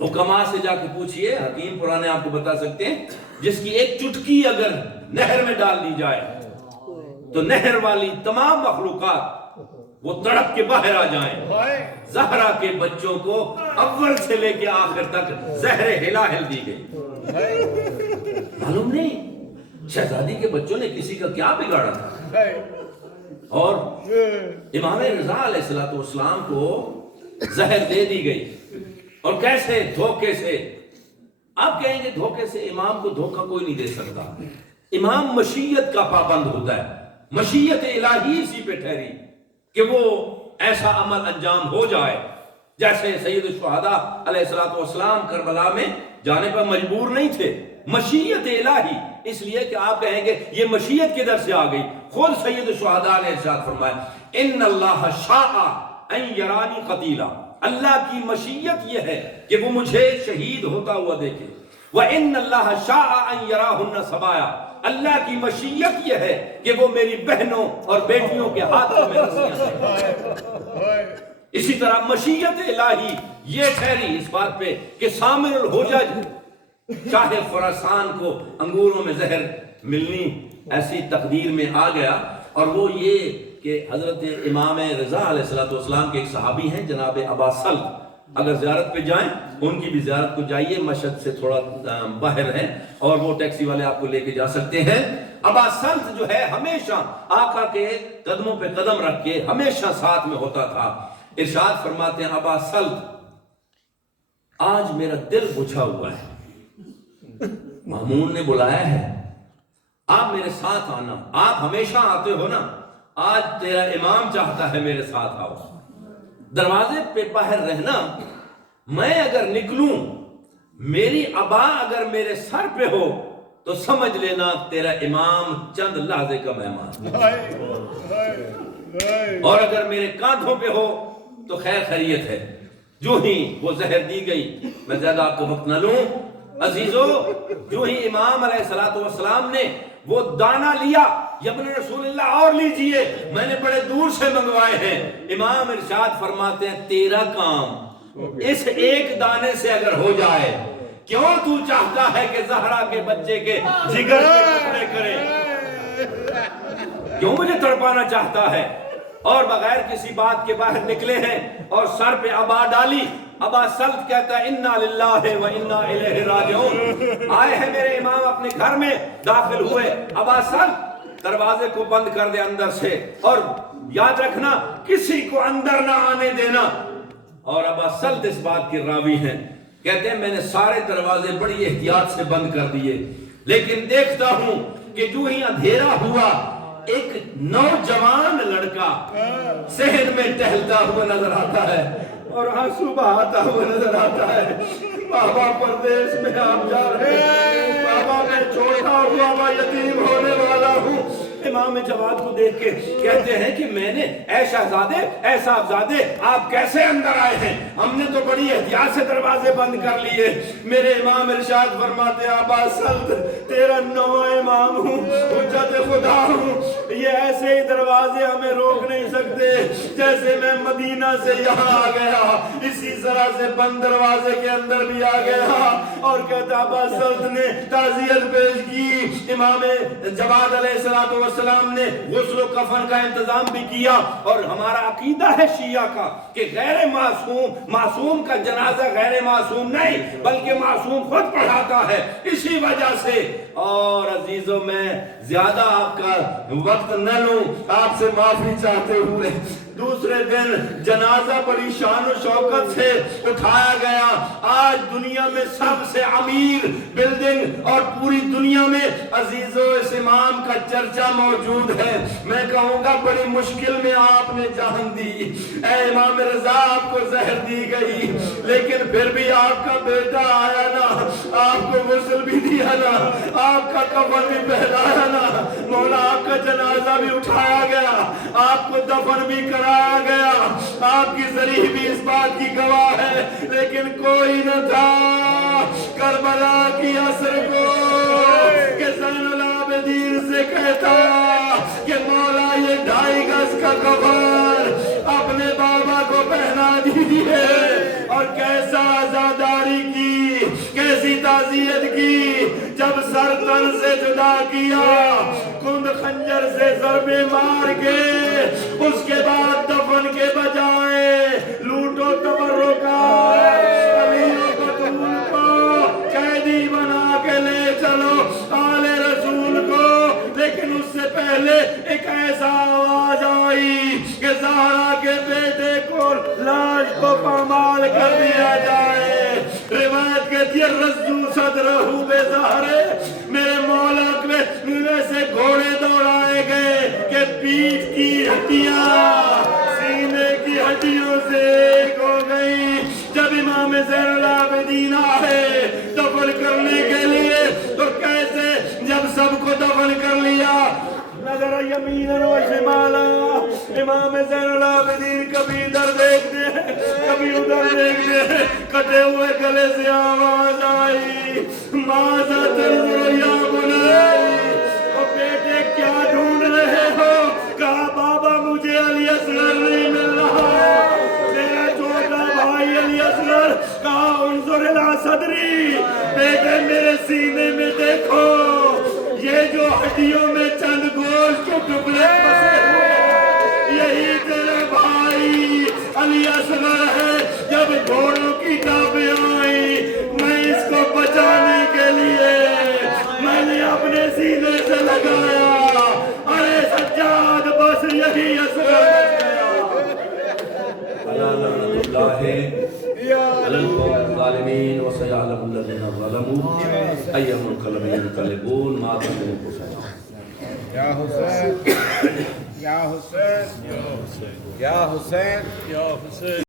حکما سے جا کے پوچھئے, حکیم پرانے آپ کو بتا سکتے ہیں, جس کی ایک چٹکی اگر نہر میں ڈال دی جائے تو نہر والی تمام مخلوقات وہ تڑپ کے باہر آ جائیں. زہرا کے بچوں کو اول سے لے کے آخر تک زہر ہلاہل دی گئی. معلوم نہیں شہزادی کے بچوں نے کسی کا کیا بگاڑا تھا. اور امام رضا علیہ السلام کو زہر دے دی گئی, اور کیسے؟ دھوکے سے. آپ کہیں گے دھوکے سے, امام کو دھوکہ کوئی نہیں دے سکتا. امام مشیت کا پابند ہوتا ہے, مشیت الہی اسی پہ ٹھہری کہ وہ ایسا عمل انجام ہو جائے. جیسے سید الشہداء علیہ السلام کربلا میں جانے پر مجبور نہیں تھے, مشیت الہی. اس لیے کہ آپ کہیں گے یہ مشیت کدھر سے آ گئی؟ خود سید الشہداء نے ارشاد فرمایا ان اللہ شاء ان یرانی قتیلا, اللہ کی مشیت یہ ہے کہ وہ مجھے شہید ہوتا ہوا دیکھے. وَإِنَّ اللَّهَ شَاءَ أَن يَرَاهُنَّ سَبَايَا, اللہ کی مشیت یہ ہے کہ وہ میری بہنوں اور بیٹیوں کے ہاتھوں میں رسیاں دیں. اسی طرح مشیت الہی یہ ٹھہری اس بات پہ کہ سامر الحجج شاہ خراسان کو انگوروں میں زہر ملنی ایسی تقدیر میں آ گیا. اور وہ یہ کہ حضرت امام رضا علیہ السلام کے ایک صحابی ہیں جناب ابا سلط, اگر زیارت پہ جائیں ان کی بھی زیارت کو جائیے, مشہد سے تھوڑا باہر ہے اور وہ ٹیکسی والے آپ کو لے کے جا سکتے ہیں. ابا سلط جو ہے ہمیشہ آقا کے قدموں پہ قدم رکھ کے ہمیشہ ساتھ میں ہوتا تھا. ارشاد فرماتے ہیں ابا سلط آج میرا دل بجھا ہوا ہے, مامون نے بلایا ہے, آپ میرے ساتھ آنا, آپ ہمیشہ آتے ہو نا, آج تیرا امام چاہتا ہے میرے ساتھ آؤ. دروازے پہ باہر رہنا، میں اگر نکلوں، میری ابا اگر میرے سر پہ ہو تو سمجھ لینا تیرا امام چند لحظے کا مہمان، اور اگر میرے کاندھوں پہ ہو تو خیر خیریت ہے۔ جو ہی وہ زہر دی گئی، میں زیادہ آپ کا وقت نہ لوں عزیزو، جو ہی امام علیہ السلام نے وہ دانہ لیا، یا ابن رسول اللہ اور لیجئے، میں نے بڑے دور سے منگوائے ہیں، امام ارشاد فرماتے ہیں تیرا کام اس ایک دانے سے اگر ہو جائے، کیوں تو چاہتا ہے کہ زہرا کے بچے کے جگر کے ٹکڑے کرے؟ کیوں مجھے تڑپانا چاہتا ہے؟ اور بغیر کسی بات کے باہر نکلے ہیں اور سر پہ ابا ڈالی۔ ابا سلط کہتا ہے انا للہ و انا الیہ راجعون، آئے ہیں میرے امام اپنے گھر میں داخل ہوئے، ابا سلط دروازے کو بند کر دے اندر سے، اور یاد رکھنا کسی کو اندر نہ آنے دینا۔ اور ابا سلط اس بات کی راوی ہیں، کہتے ہیں میں نے سارے دروازے بڑی احتیاط سے بند کر دیے، لیکن دیکھتا ہوں کہ جو ہی اندھیرا ہوا، ایک نوجوان لڑکا صحن میں ٹہلتا ہوا نظر آتا ہے اور آنسو بہاتا ہوا نظر آتا ہے۔ بابا پردیس میں آپ جا رہے ہیں، بابا میں چھوٹا ہوا میں یتیم ہونے والا ہوں۔ امام جواد کو دیکھ کے کہتے ہیں کہ میں نے اے شہزادے، اے صاحبزادے، آپ کیسے اندر آئے ہیں؟ ہم نے تو بڑی احتیاط سے دروازے بند کر لیے۔ میرے امام ارشاد فرماتے ہیں ابا سلط تیرا نواں امام ہوں، حجت خدا ہوں، یہ ایسے ہی دروازے ہمیں روک نہیں سکتے، جیسے میں مدینہ سے یہاں آ گیا اسی طرح سے بند دروازے کے اندر بھی آ گیا۔ اور کہتا ابا سلط نے تعزیت پیش کی، امام جواد علیہ السلام نے غسل و کفن کا انتظام بھی کیا، اور ہمارا عقیدہ ہے شیعہ کا کہ غیر معصوم کا جنازہ غیر معصوم نہیں بلکہ معصوم خود پڑھاتا ہے، اسی وجہ سے۔ اور عزیزوں میں زیادہ آپ کا وقت نہ لوں، آپ سے معافی چاہتے ہوئے دوسرے دن جنازہ بڑی شان و شوکت سے اٹھایا گیا۔ آج دنیا میں سب سے امیر بلڈنگ اور پوری دنیا میں عزیزوں اس امام کا چرچا موجود ہے۔ میں کہوں گا بڑی مشکل میں آپ نے جان دی، اے امام رضا آپ کو زہر دی گئی، لیکن پھر بھی آپ کا بیٹا آیا نا، آپ کو غسل بھی دیا نا، آپ کا کفن بھی پہنایا نا، مولا آپ کا جنازہ بھی اٹھایا گیا، آپ کو دفن بھی کرایا گیا، آپ کی ذریح بھی اس بات کی گواہ ہے، لیکن کوئی نہ تھا کربلا کی عصر کو کہ زین العابدین سے کہتا کہ مولا یہ 2.5 گز کا کفن اپنے بابا کو پہنا دیجئے، اور کیسا عزاداری کی، کیسی تعزیت کی، جب سر تن سے جدا کیا، کند خنجر سے ضربے مار کے، اس کے بعد دفن کے بجائے لوٹو تبرکات، علیوں بطول کو قیدی بنا کے لے چلو آل رسول کو۔ لیکن اس سے پہلے ایک ایسا آواز آئی کہ زہرا کے بیٹے کو لاش کو پامال کر دیا جائے۔ روایت کہتی ہے رزو صدرہو بے زہرے، میرے مولا میں سے گھوڑے دوڑائے گئے کہ پیٹھ کی ہڈیاں سینے کی ہڈیوں سے ایک ہو گئی۔ جب امام زین العابدین آئے دفن کرنے کے لیے تو کیسے، جب سب کو دفن کر لیا، نظر یمیناً و شمالا، امام زین العابدین کبھی ادھر دیکھ دے کبھی ادھر دیکھ دے، کٹے ہوئے گلے سے آواز آئی ماذا تنظر یا بنی، او بیٹے کیا ڈھونڈ رہے ہو؟ کہا بابا مجھے علی اصغر نہیں مل رہا، میرا چھوٹا بھائی علی اصغر۔ کہا انظر الی صدری، بیٹے میرے سینے میں دیکھو، یہ جو ہڈیوں میں چند گوشت کے ٹکڑے پسے ہوئے، یہی تیرے بھائی علی اصغر ہے۔ جب گھوڑوں کی ٹاپیں آئیں، میں اس کو بچانے کے لیے میں نے اپنے سینے سے لگایا، ارے سجاد بس یہی اصغر بچ گیا۔ لعنت اللہ علی القوم الظالمین وسيعلم الذين ظلموا أي منقلب ينقلبون ما تدري انفسهم۔ یا حسین یا حسین یا حسین یا حسین۔